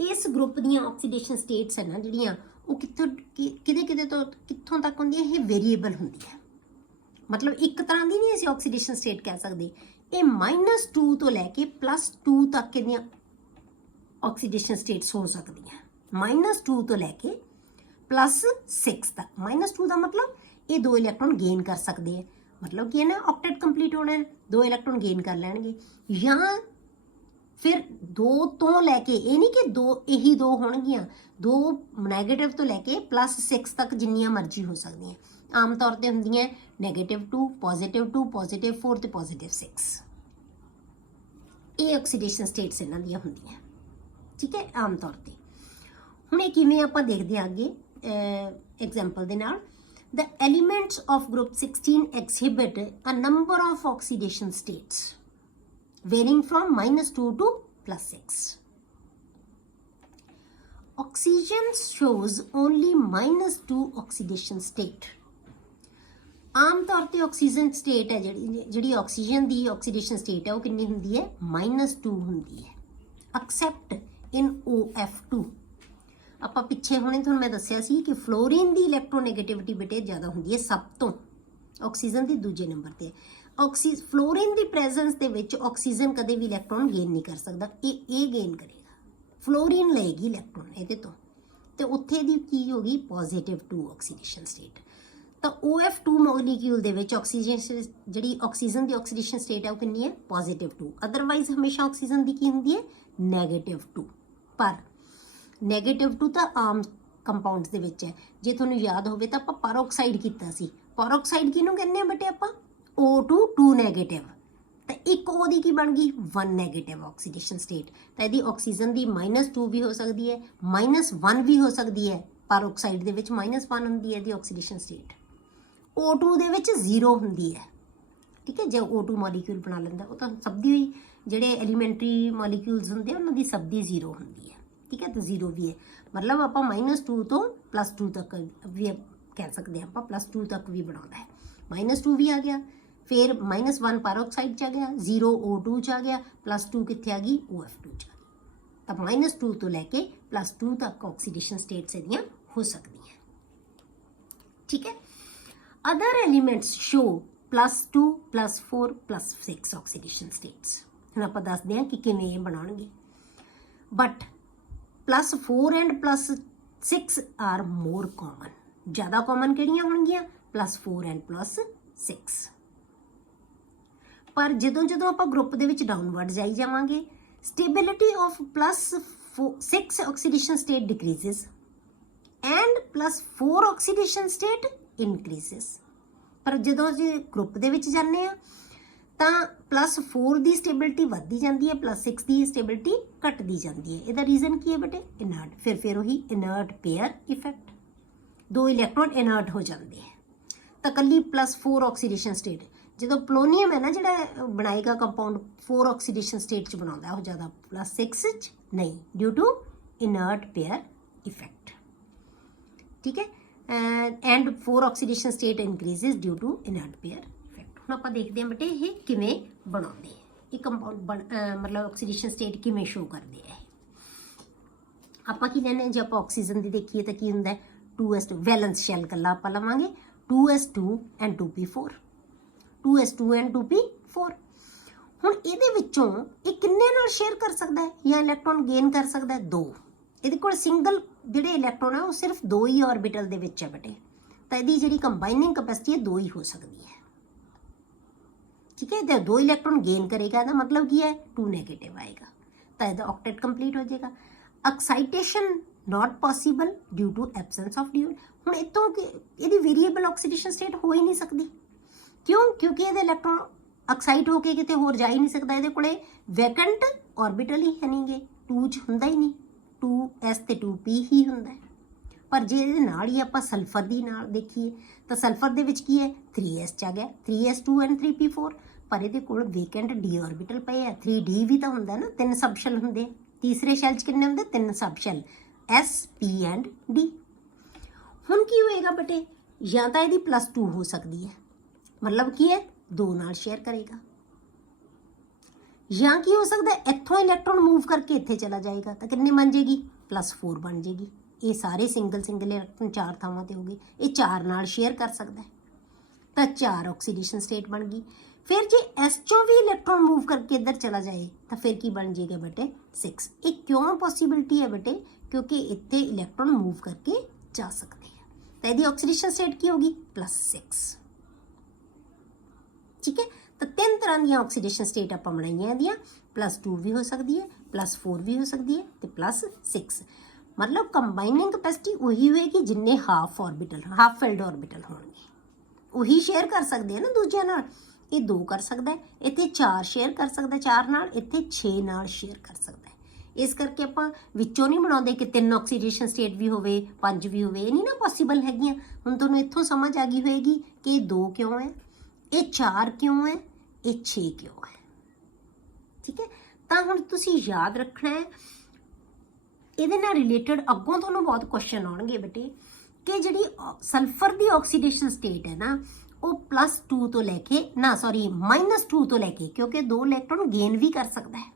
ਇਸ ਗਰੁੱਪ ਦੀਆਂ ਆਕਸੀਡੇਸ਼ਨ ਸਟੇਟਸ ਹੈ ਨਾ ਜਿਹੜੀਆਂ, ਉਹ ਕਿੱਥੋਂ ਤੱਕ ਹੁੰਦੀਆਂ? ਇਹ ਵੇਰੀਏਬਲ ਹੁੰਦੀ ਹੈ। ਮਤਲਬ ਇੱਕ ਤਰ੍ਹਾਂ ਦੀ ਨਹੀਂ ਅਸੀਂ ਆਕਸੀਡੇਸ਼ਨ ਸਟੇਟ ਕਹਿ ਸਕਦੇ। ਇਹ -2 ਤੋਂ ਲੈ ਕੇ +2 ਤੱਕ ਇਹਦੀਆਂ ਆਕਸੀਡੇਸ਼ਨ ਸਟੇਟਸ ਹੋ ਸਕਦੀਆਂ। -2 ਤੋਂ ਲੈ ਕੇ +6 ਤੱਕ। -2 ਦਾ ਮਤਲਬ ਇਹ 2 ਇਲੈਕਟ੍ਰੋਨ ਗੇਨ ਕਰ ਸਕਦੇ ਆ, ਮਤਲਬ ਕਿ ਨਾ ਆਕਟੇਟ ਕੰਪਲੀਟ ਹੋਣਾ ਹੈ, 2 ਇਲੈਕਟ੍ਰੋਨ ਗੇਨ ਕਰ ਲੈਣਗੇ। ਜਾਂ ਫਿਰ 2 ਤੋਂ ਲੈ ਕੇ, ਇਹ ਨਹੀਂ ਕਿ 2 ਇਹੀ 2 ਹੋਣਗੀਆਂ, 2 ਨੈਗੇਟਿਵ ਤੋਂ ਲੈ ਕੇ +6 ਤੱਕ ਜਿੰਨੀਆਂ ਮਰਜ਼ੀ ਹੋ ਸਕਦੀਆਂ। ਆਮ ਤੌਰ ਤੇ ਹੁੰਦੀਆਂ -2, +2, +4 ਤੇ +6। ਇਹ ਆਕਸੀਡੇਸ਼ਨ ਸਟੇਟਸ ਇਹਨਾਂ ਦੀਆਂ ਹੁੰਦੀਆਂ, ਠੀਕ ਹੈ, ਆਮ ਤੌਰ ਤੇ। ਹੁਣ ਇਹ ਕਿਵੇਂ ਆਪਾਂ ਦੇਖਦੇ ਹਾਂ ਅੱਗੇ ਐਗਜ਼ਾਮਪਲ ਦੇ ਨਾਲ। The elements of group 16 exhibit a number of oxidation states varying from -2 to +6. Oxygen shows only -2 oxidation state. ਆਮ ਤੌਰ ਤੇ ਆਕਸੀਜਨ ਸਟੇਟ ਹੈ ਜਿਹੜੀ ਆਕਸੀਜਨ ਦੀ ਆਕਸੀਡੇਸ਼ਨ ਸਟੇਟ ਹੈ ਉਹ ਕਿੰਨੀ ਹੁੰਦੀ ਹੈ? -2 ਹੁੰਦੀ ਹੈ। ਐਕਸੈਪਟ ਇਨ OF2। ਆਪਾਂ ਪਿੱਛੇ ਹੁਣੇ ਤੁਹਾਨੂੰ ਮੈਂ ਦੱਸਿਆ ਸੀ ਕਿ ਫਲੋਰੀਨ ਦੀ ਇਲੈਕਟ੍ਰੋਨੈਗੇਟਿਵਿਟੀ ਬੇਟੇ ਜ਼ਿਆਦਾ ਹੁੰਦੀ ਹੈ ਸਭ ਤੋਂ, ਆਕਸੀਜਨ ਦੀ ਦੂਜੇ ਨੰਬਰ ਤੇ। ਫਲੋਰੀਨ ਦੀ ਪ੍ਰੈਜ਼ੈਂਸ ਦੇ ਵਿੱਚ ਆਕਸੀਜਨ ਕਦੇ ਵੀ ਇਲੈਕਟ੍ਰੋਨ ਗੇਨ ਨਹੀਂ ਕਰ ਸਕਦਾ, ਇਹ ਗੇਨ ਕਰੇਗਾ। ਫਲੋਰੀਨ ਲਏਗੀ ਇਲੈਕਟ੍ਰੋਨ ਇਹਦੇ ਤੋਂ, ਤੇ ਉੱਥੇ ਦੀ ਕੀ ਹੋਗੀ? +2 ਆਕਸੀਡੇਸ਼ਨ ਸਟੇਟ। ਤਾਂ OF2 ਮੋਲੀਕਿਊਲ ਦੇ ਵਿੱਚ ਆਕਸੀਜਨ ਜਿਹੜੀ ਆਕਸੀਜਨ ਦੀ ਆਕਸੀਡੇਸ਼ਨ ਸਟੇਟ ਹੈ ਉਹ ਕਿੰਨੀ ਹੈ? +2। ਅਦਰਵਾਈਜ਼ ਹਮੇਸ਼ਾ ਆਕਸੀਜਨ ਦੀ ਕੀ ਹੁੰਦੀ ਹੈ? -2। ਪਰ -2 ਤਾਂ ਆਮ ਕੰਪਾਊਂਡਸ ਦੇ ਵਿੱਚ ਹੈ। ਜੇ ਤੁਹਾਨੂੰ ਯਾਦ ਹੋਵੇ ਤਾਂ ਆਪਾਂ ਪੈਰੋਕਸਾਈਡ ਕੀਤਾ ਸੀ। ਪੈਰੋਕਸਾਈਡ ਕਿਹਨੂੰ ਕਹਿੰਦੇ ਆ ਬੇਟੇ ਆਪਾਂ? O2 2 negative. ਤਾਂ ਇੱਕ ਉਹਦੀ ਕੀ ਬਣ ਗਈ? 1 ਨੈਗੇਟਿਵ ਆਕਸੀਡੇਸ਼ਨ ਸਟੇਟ। ਤਾਂ ਇਹਦੀ ਆਕਸੀਜਨ ਦੀ -2 ਵੀ ਹੋ ਸਕਦੀ ਹੈ, -1 ਵੀ ਹੋ ਸਕਦੀ ਹੈ। ਪੈਰੋਕਸਾਈਡ ਦੇ ਵਿੱਚ -1 ਹੁੰਦੀ ਹੈ ਇਹਦੀ ਆਕਸੀਡੇਸ਼ਨ ਸਟੇਟ। O2 ਦੇ ਵਿੱਚ 0 ਹੁੰਦੀ ਹੈ, ਠੀਕ ਹੈ। ਜੇ O2 ਮੋਲੀਕਿਊਲ ਬਣਾ ਲੈਂਦਾ, ਉਹ ਤਾਂ ਸਭ ਦੀ ਹੋਈ, ਜਿਹੜੇ ਐਲੀਮੈਂਟਰੀ ਮੋਲੀਕਿਊਲਸ ਹੁੰਦੇ ਉਹਨਾਂ ਦੀ ਸਭ ਦੀ 0 ਹੁੰਦੀ ਹੈ, ਠੀਕ ਹੈ। ਤਾਂ 0 ਵੀ ਹੈ, ਮਤਲਬ ਆਪਾਂ -2 ਤੋਂ +2 ਤੱਕ ਵੀ ਕਹਿ ਸਕਦੇ ਹਾਂ, ਆਪਾਂ +2 ਤੱਕ ਵੀ ਬਣਾਉਂਦਾ ਹੈ। -2 ਵੀ ਆ ਗਿਆ, ਫਿਰ -1 ਪੈਰੋਕਸਾਈਡ 'ਚ ਆ ਗਿਆ, 0 O2 'ਚ ਆ ਗਿਆ, +2 ਕਿੱਥੇ ਆ ਗਈ? OF2 'ਚ ਆ ਗਈ। ਤਾਂ -2 ਤੋਂ ਲੈ ਕੇ +2 ਤੱਕ ਆਕਸੀਡੇਸ਼ਨ ਸਟੇਟਸ ਇਹਦੀਆਂ ਹੋ ਸਕਦੀਆਂ, ਠੀਕ ਹੈ। Other elements show +2, +4, +6 oxidation states। ਹੁਣ ਆਪਾਂ ਦੱਸਦੇ ਹਾਂ ਕਿ ਕਿਵੇਂ ਇਹ ਬਣਾਉਣਗੇ। But +4 and +6 are more common। ਜ਼ਿਆਦਾ ਕਾਮਨ ਕਿਹੜੀਆਂ ਹੋਣਗੀਆਂ? +4 and +6। ਪਰ ਜਦੋਂ ਆਪਾਂ ਗਰੁੱਪ ਦੇ ਵਿੱਚ ਡਾਊਨਵਰਡ ਜਾਈ ਜਾਵਾਂਗੇ, stability of +6 oxidation state decreases and +4 oxidation state increases। ਪਰ ਜਦੋਂ ਅਸੀਂ ਗਰੁੱਪ ਦੇ ਵਿੱਚ ਜਾਂਦੇ ਆ ਤਾਂ +4 ਦੀ ਸਟੇਬਿਲਿਟੀ ਵੱਧਦੀ ਜਾਂਦੀ ਹੈ, +6 ਦੀ ਸਟੇਬਿਲਿਟੀ ਘਟਦੀ ਜਾਂਦੀ ਹੈ। ਇਹਦਾ ਰੀਜ਼ਨ ਕੀ ਹੈ ਬੇਟੇ? ਇਨਰਟ। ਫਿਰ ਉਹੀ ਇਨਰਟ ਪੇਅਰ ਇਫੈਕਟ, 2 ਇਲੈਕਟ੍ਰੋਨ ਇਨਰਟ ਹੋ ਜਾਂਦੇ ਹੈ। ਤਾਂ ਕੱਲੀ +4 ਆਕਸੀਡੇਸ਼ਨ ਸਟੇਟ, ਜਦੋਂ ਪੋਲੋਨੀਅਮ ਹੈ ਨਾ ਜਿਹੜਾ ਬਣਾਏਗਾ ਕੰਪਾਊਂਡ 4 ਆਕਸੀਡੇਸ਼ਨ ਸਟੇਟ 'ਚ ਬਣਾਉਂਦਾ, ਉਹ ਜ਼ਿਆਦਾ +6 'ਚ ਨਹੀਂ, due to inert pair effect, ठीक है। And 4 oxidation state increases due to inert pair effect. ਹੁਣ ਆਪਾਂ ਦੇਖਦੇ ਹਾਂ ਬੇਟੇ ਇਹ ਕਿਵੇਂ ਬਣਾਉਂਦੇ ਆ, ਇਹ ਕੰਪਾਊਂਡ ਮਤਲਬ ਆਕਸੀਡੇਸ਼ਨ ਸਟੇਟ ਕਿਵੇਂ ਸ਼ੋ ਕਰਦੇ ਆ। ਆਪਾਂ ਕੀ ਲੈਣੇ, ਜੇ ਆਪਾਂ ਆਕਸੀਜਨ ਦੀ ਦੇਖੀਏ ਤਾਂ ਕੀ ਹੁੰਦਾ 2s2 ਵੈਲੈਂਸ ਸ਼ੈਲ ਕੱਲਾ ਆਪਾਂ ਲਵਾਂਗੇ 2s2 and 2p4, 2s2 and 2p4। ਹੁਣ ਇਹਦੇ ਵਿੱਚੋਂ ਇਹ ਕਿੰਨੇ ਨਾਲ ਸ਼ੇਅਰ ਕਰ ਸਕਦਾ ਹੈ ਜਾਂ ਇਲੈਕਟ੍ਰੋਨ ਗੇਨ ਕਰ ਸਕਦਾ ਹੈ? 2। ਇਹਦੇ ਕੋਲ ਸਿੰਗਲ ਜਿਹੜੇ ਇਲੈਕਟ੍ਰੋਨ ਹੈ ਉਹ ਸਿਰਫ 2 ਹੀ ਆਰਬਿਟਲ ਦੇ ਵਿੱਚ ਹੈ ਬੇਟੇ, ਤਾਂ ਇਹਦੀ ਜਿਹੜੀ ਕੰਬਾਈਨਿੰਗ ਕੈਪੈਸਿਟੀ ਹੈ 2 ਹੀ ਹੋ ਸਕਦੀ ਹੈ, ਠੀਕ ਹੈ। ਤੇ 2 ਇਲੈਕਟ੍ਰੋਨ ਗੇਨ ਕਰੇਗਾ, ਇਹਦਾ ਮਤਲਬ ਕੀ ਹੈ 2 ਨੈਗੇਟਿਵ ਆਏਗਾ, ਤਾਂ ਇਹਦਾ ਆਕਟੇਟ ਕੰਪਲੀਟ ਹੋ ਜਾਏਗਾ। Excitation not possible due to absence of dual. ਹੁਣ ਇਤੋਂ ਕਿ ਇਹਦੀ ਵੇਰੀਏਬਲ ਆਕਸੀਡੇਸ਼ਨ ਸਟੇਟ ਹੋ ਹੀ ਨਹੀਂ ਸਕਦੀ, ਕਿਉਂ? ਕਿਉਂਕਿ ਇਹਦੇ ਇਲੈਕਟ੍ਰੋਨ ਐਕਸਾਈਟ ਹੋ ਕੇ ਕਿਤੇ ਹੋਰ ਜਾ ਹੀ ਨਹੀਂ ਸਕਦਾ, ਇਹਦੇ ਕੋਲੇ ਵੈਕੈਂਟ ਆਰਬਿਟਲ ਹੀ ਹੈ ਨਹੀਂਗੇ, 2 ਚ ਹੁੰਦਾ ਹੀ ਨਹੀਂ, 2s ਤੇ 2p ਹੀ ਹੁੰਦਾ ਹੈ। ਪਰ ਜੇ ਇਹਦੇ ਨਾਲ ਹੀ ਆਪਾਂ ਸਲਫਰ ਦੀ ਨਾਲ ਦੇਖੀਏ ਤਾਂ ਸਲਫਰ ਦੇ ਵਿੱਚ ਕੀ ਹੈ 3s ਚ ਆ ਗਿਆ, 3s2 and 3p4, ਪਰ ਇਹਦੇ ਕੋਲ ਵੈਕੈਂਟ d ਆਰਬਿਟਲ ਪਏ ਆ, 3d ਵੀ ਤਾਂ ਹੁੰਦਾ ਨਾ, 3 ਸਬ ਸ਼ੈਲ ਹੁੰਦੇ ਆ। तीसरे शैल च कितने होंगे 3 सब शैल S, P and D। हुण की होएगा बेटे, या तो यदि +2 हो सकती है, मतलब की है 2 नाल शेयर करेगा, या की हो सकता है इत्थों इलैक्ट्रॉन मूव करके इत्थे चला जाएगा तो कितने बन जाएगी +4 बन जाएगी। ये सारे सिंगल इलैक्ट्रॉन 4 थावां ते हो गए, ये 4 नाल शेयर कर सकता है, तो 4 ऑक्सीडेशन स्टेट बन गई। फिर जे S चों भी इलैक्ट्रॉन मूव करके इधर चला जाए तो फिर की बन जाएगा बेटे 6। ये क्यों पॉसिबिलिटी है बेटे? क्योंकि इतने इलैक्ट्रॉन मूव करके जा सकते हैं, तो यदि ऑक्सीडेशन स्टेट की होगी +6, ठीक है। तो 3 तरह दी ऑक्सीडेशन स्टेट आप बनाई दियाँ, +2 भी हो सकती है, +4 भी हो सकती है, तो +6। मतलब कंबाइनिंग कैपेसिटी वही होएगी जिन्ने हाफ फिल्ड ऑर्बिटल होंगे, वही शेयर कर सकते हैं ना दूजे नाल। ये 2 कर सकता है, इतने 4 शेयर कर सकता है, 4 नाल, इतने 6 नाल शेयर कर सकता है। इस करके ਆਪਾਂ ਵਿੱਚੋਂ ਨਹੀਂ ਬਣਾਉਂਦੇ ਕਿ 3 ਆਕਸੀਡੇਸ਼ਨ ਸਟੇਟ ਵੀ ਹੋਵੇ 5 ਵੀ ਹੋਵੇ, ਇਹ ਨਹੀਂ ਨਾ ਪੋਸੀਬਲ ਹੈਗੀਆਂ। ਹੁਣ ਤੁਹਾਨੂੰ ਇੱਥੋਂ ਸਮਝ ਆ ਗਈ ਹੋਏਗੀ ਕਿ ਇਹ 2 ਕਿਉਂ ਹੈ, ਇਹ 4 ਕਿਉਂ ਹੈ, ਇਹ 6 ਕਿਉਂ ਹੈ, ਠੀਕ ਹੈ। ਤਾਂ ਹੁਣ ਤੁਸੀਂ ਯਾਦ ਰੱਖਣਾ ਹੈ, ਇਹਦੇ ਨਾਲ ਰਿਲੇਟਡ ਅੱਗੋਂ ਤੁਹਾਨੂੰ ਬਹੁਤ ਕੁਐਸਚਨ ਆਉਣਗੇ ਬੇਟੇ ਕਿ ਜਿਹੜੀ ਸਲਫਰ ਦੀ ਆਕਸੀਡੇਸ਼ਨ ਸਟੇਟ ਹੈ ਨਾ ਉਹ +2 ਤੋਂ ਲੈ ਕੇ -2 ਤੋਂ ਲੈ ਕੇ, ਕਿਉਂਕਿ 2 ਇਲੈਕਟ੍ਰੋਨ ਗੇਨ ਵੀ ਕਰ ਸਕਦਾ ਹੈ।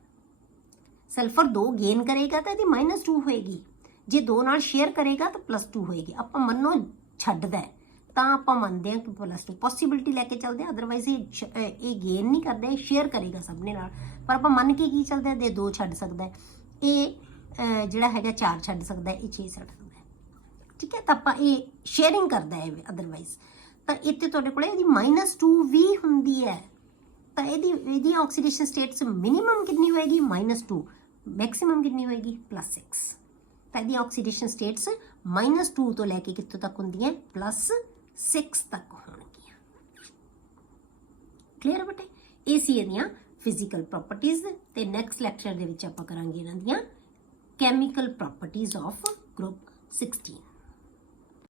ਸਲਫਰ 2 ਗੇਨ ਕਰੇਗਾ ਤਾਂ ਇਹਦੀ -2 ਹੋਏਗੀ, ਜੇ 2 ਨਾਲ ਸ਼ੇਅਰ ਕਰੇਗਾ ਤਾਂ +2 ਹੋਏਗੀ। ਆਪਾਂ ਮੰਨੋ ਛੱਡਦਾ ਹੈ ਤਾਂ ਆਪਾਂ ਮੰਨਦੇ ਹਾਂ ਕਿ +2 ਪੋਸੀਬਿਲਿਟੀ ਲੈ ਕੇ ਚੱਲਦੇ ਹਾਂ, ਅਦਰਵਾਈਜ਼ ਇਹ ਗੇਨ ਨਹੀਂ ਕਰਦਾ, ਇਹ ਸ਼ੇਅਰ ਕਰੇਗਾ ਸਭ ਨੇ ਨਾਲ। ਪਰ ਆਪਾਂ ਮੰਨ ਕੇ ਕੀ ਚੱਲਦੇ ਦੇ 2 ਛੱਡ ਸਕਦਾ ਹੈ, ਇਹ ਜਿਹੜਾ ਹੈਗਾ 4 ਛੱਡ ਸਕਦਾ ਹੈ, ਇਹ 6 ਛੱਡ ਸਕਦਾ ਹੈ, ਠੀਕ ਹੈ। ਤਾਂ ਆਪਾਂ ਇਹ ਸ਼ੇਅਰਿੰਗ ਕਰਦਾ ਹੈ ਅਦਰਵਾਈਜ਼। ਤਾਂ ਇੱਥੇ ਤੁਹਾਡੇ ਕੋਲ ਇਹਦੀ -2 ਵੀ ਹੁੰਦੀ ਹੈ, ਤਾਂ ਇਹਦੀ ਆਕਸੀਡੇਸ਼ਨ ਸਟੇਟਸ ਮਿਨੀਮਮ ਕਿੰਨੀ ਹੋਏਗੀ -2, ਮੈਕਸਿਮਮ ਕਿੰਨੀ ਹੋਏਗੀ +6। ਤਾਂ ਇਹਦੀ ਆਕਸੀਡੇਸ਼ਨ ਸਟੇਟਸ -2 ਤੋਂ ਲੈ ਕੇ ਕਿੱਥੋਂ ਤੱਕ ਹੁੰਦੀਆਂ +6 ਤੱਕ ਹੋਣਗੀਆਂ। ਕਲੀਅਰ ਬੇਟੇ? ਇਹ ਸੀ ਇਹਦੀਆਂ ਫਿਜ਼ੀਕਲ ਪ੍ਰੋਪਰਟੀਜ਼, ਤੇ ਨੈਕਸਟ ਲੈਕਚਰ ਦੇ ਵਿੱਚ ਆਪਾਂ ਕਰਾਂਗੇ ਇਹਨਾਂ ਦੀਆਂ ਕੈਮੀਕਲ ਪ੍ਰੋਪਰਟੀਜ਼ ਆਫ ਗਰੁੱਪ 16।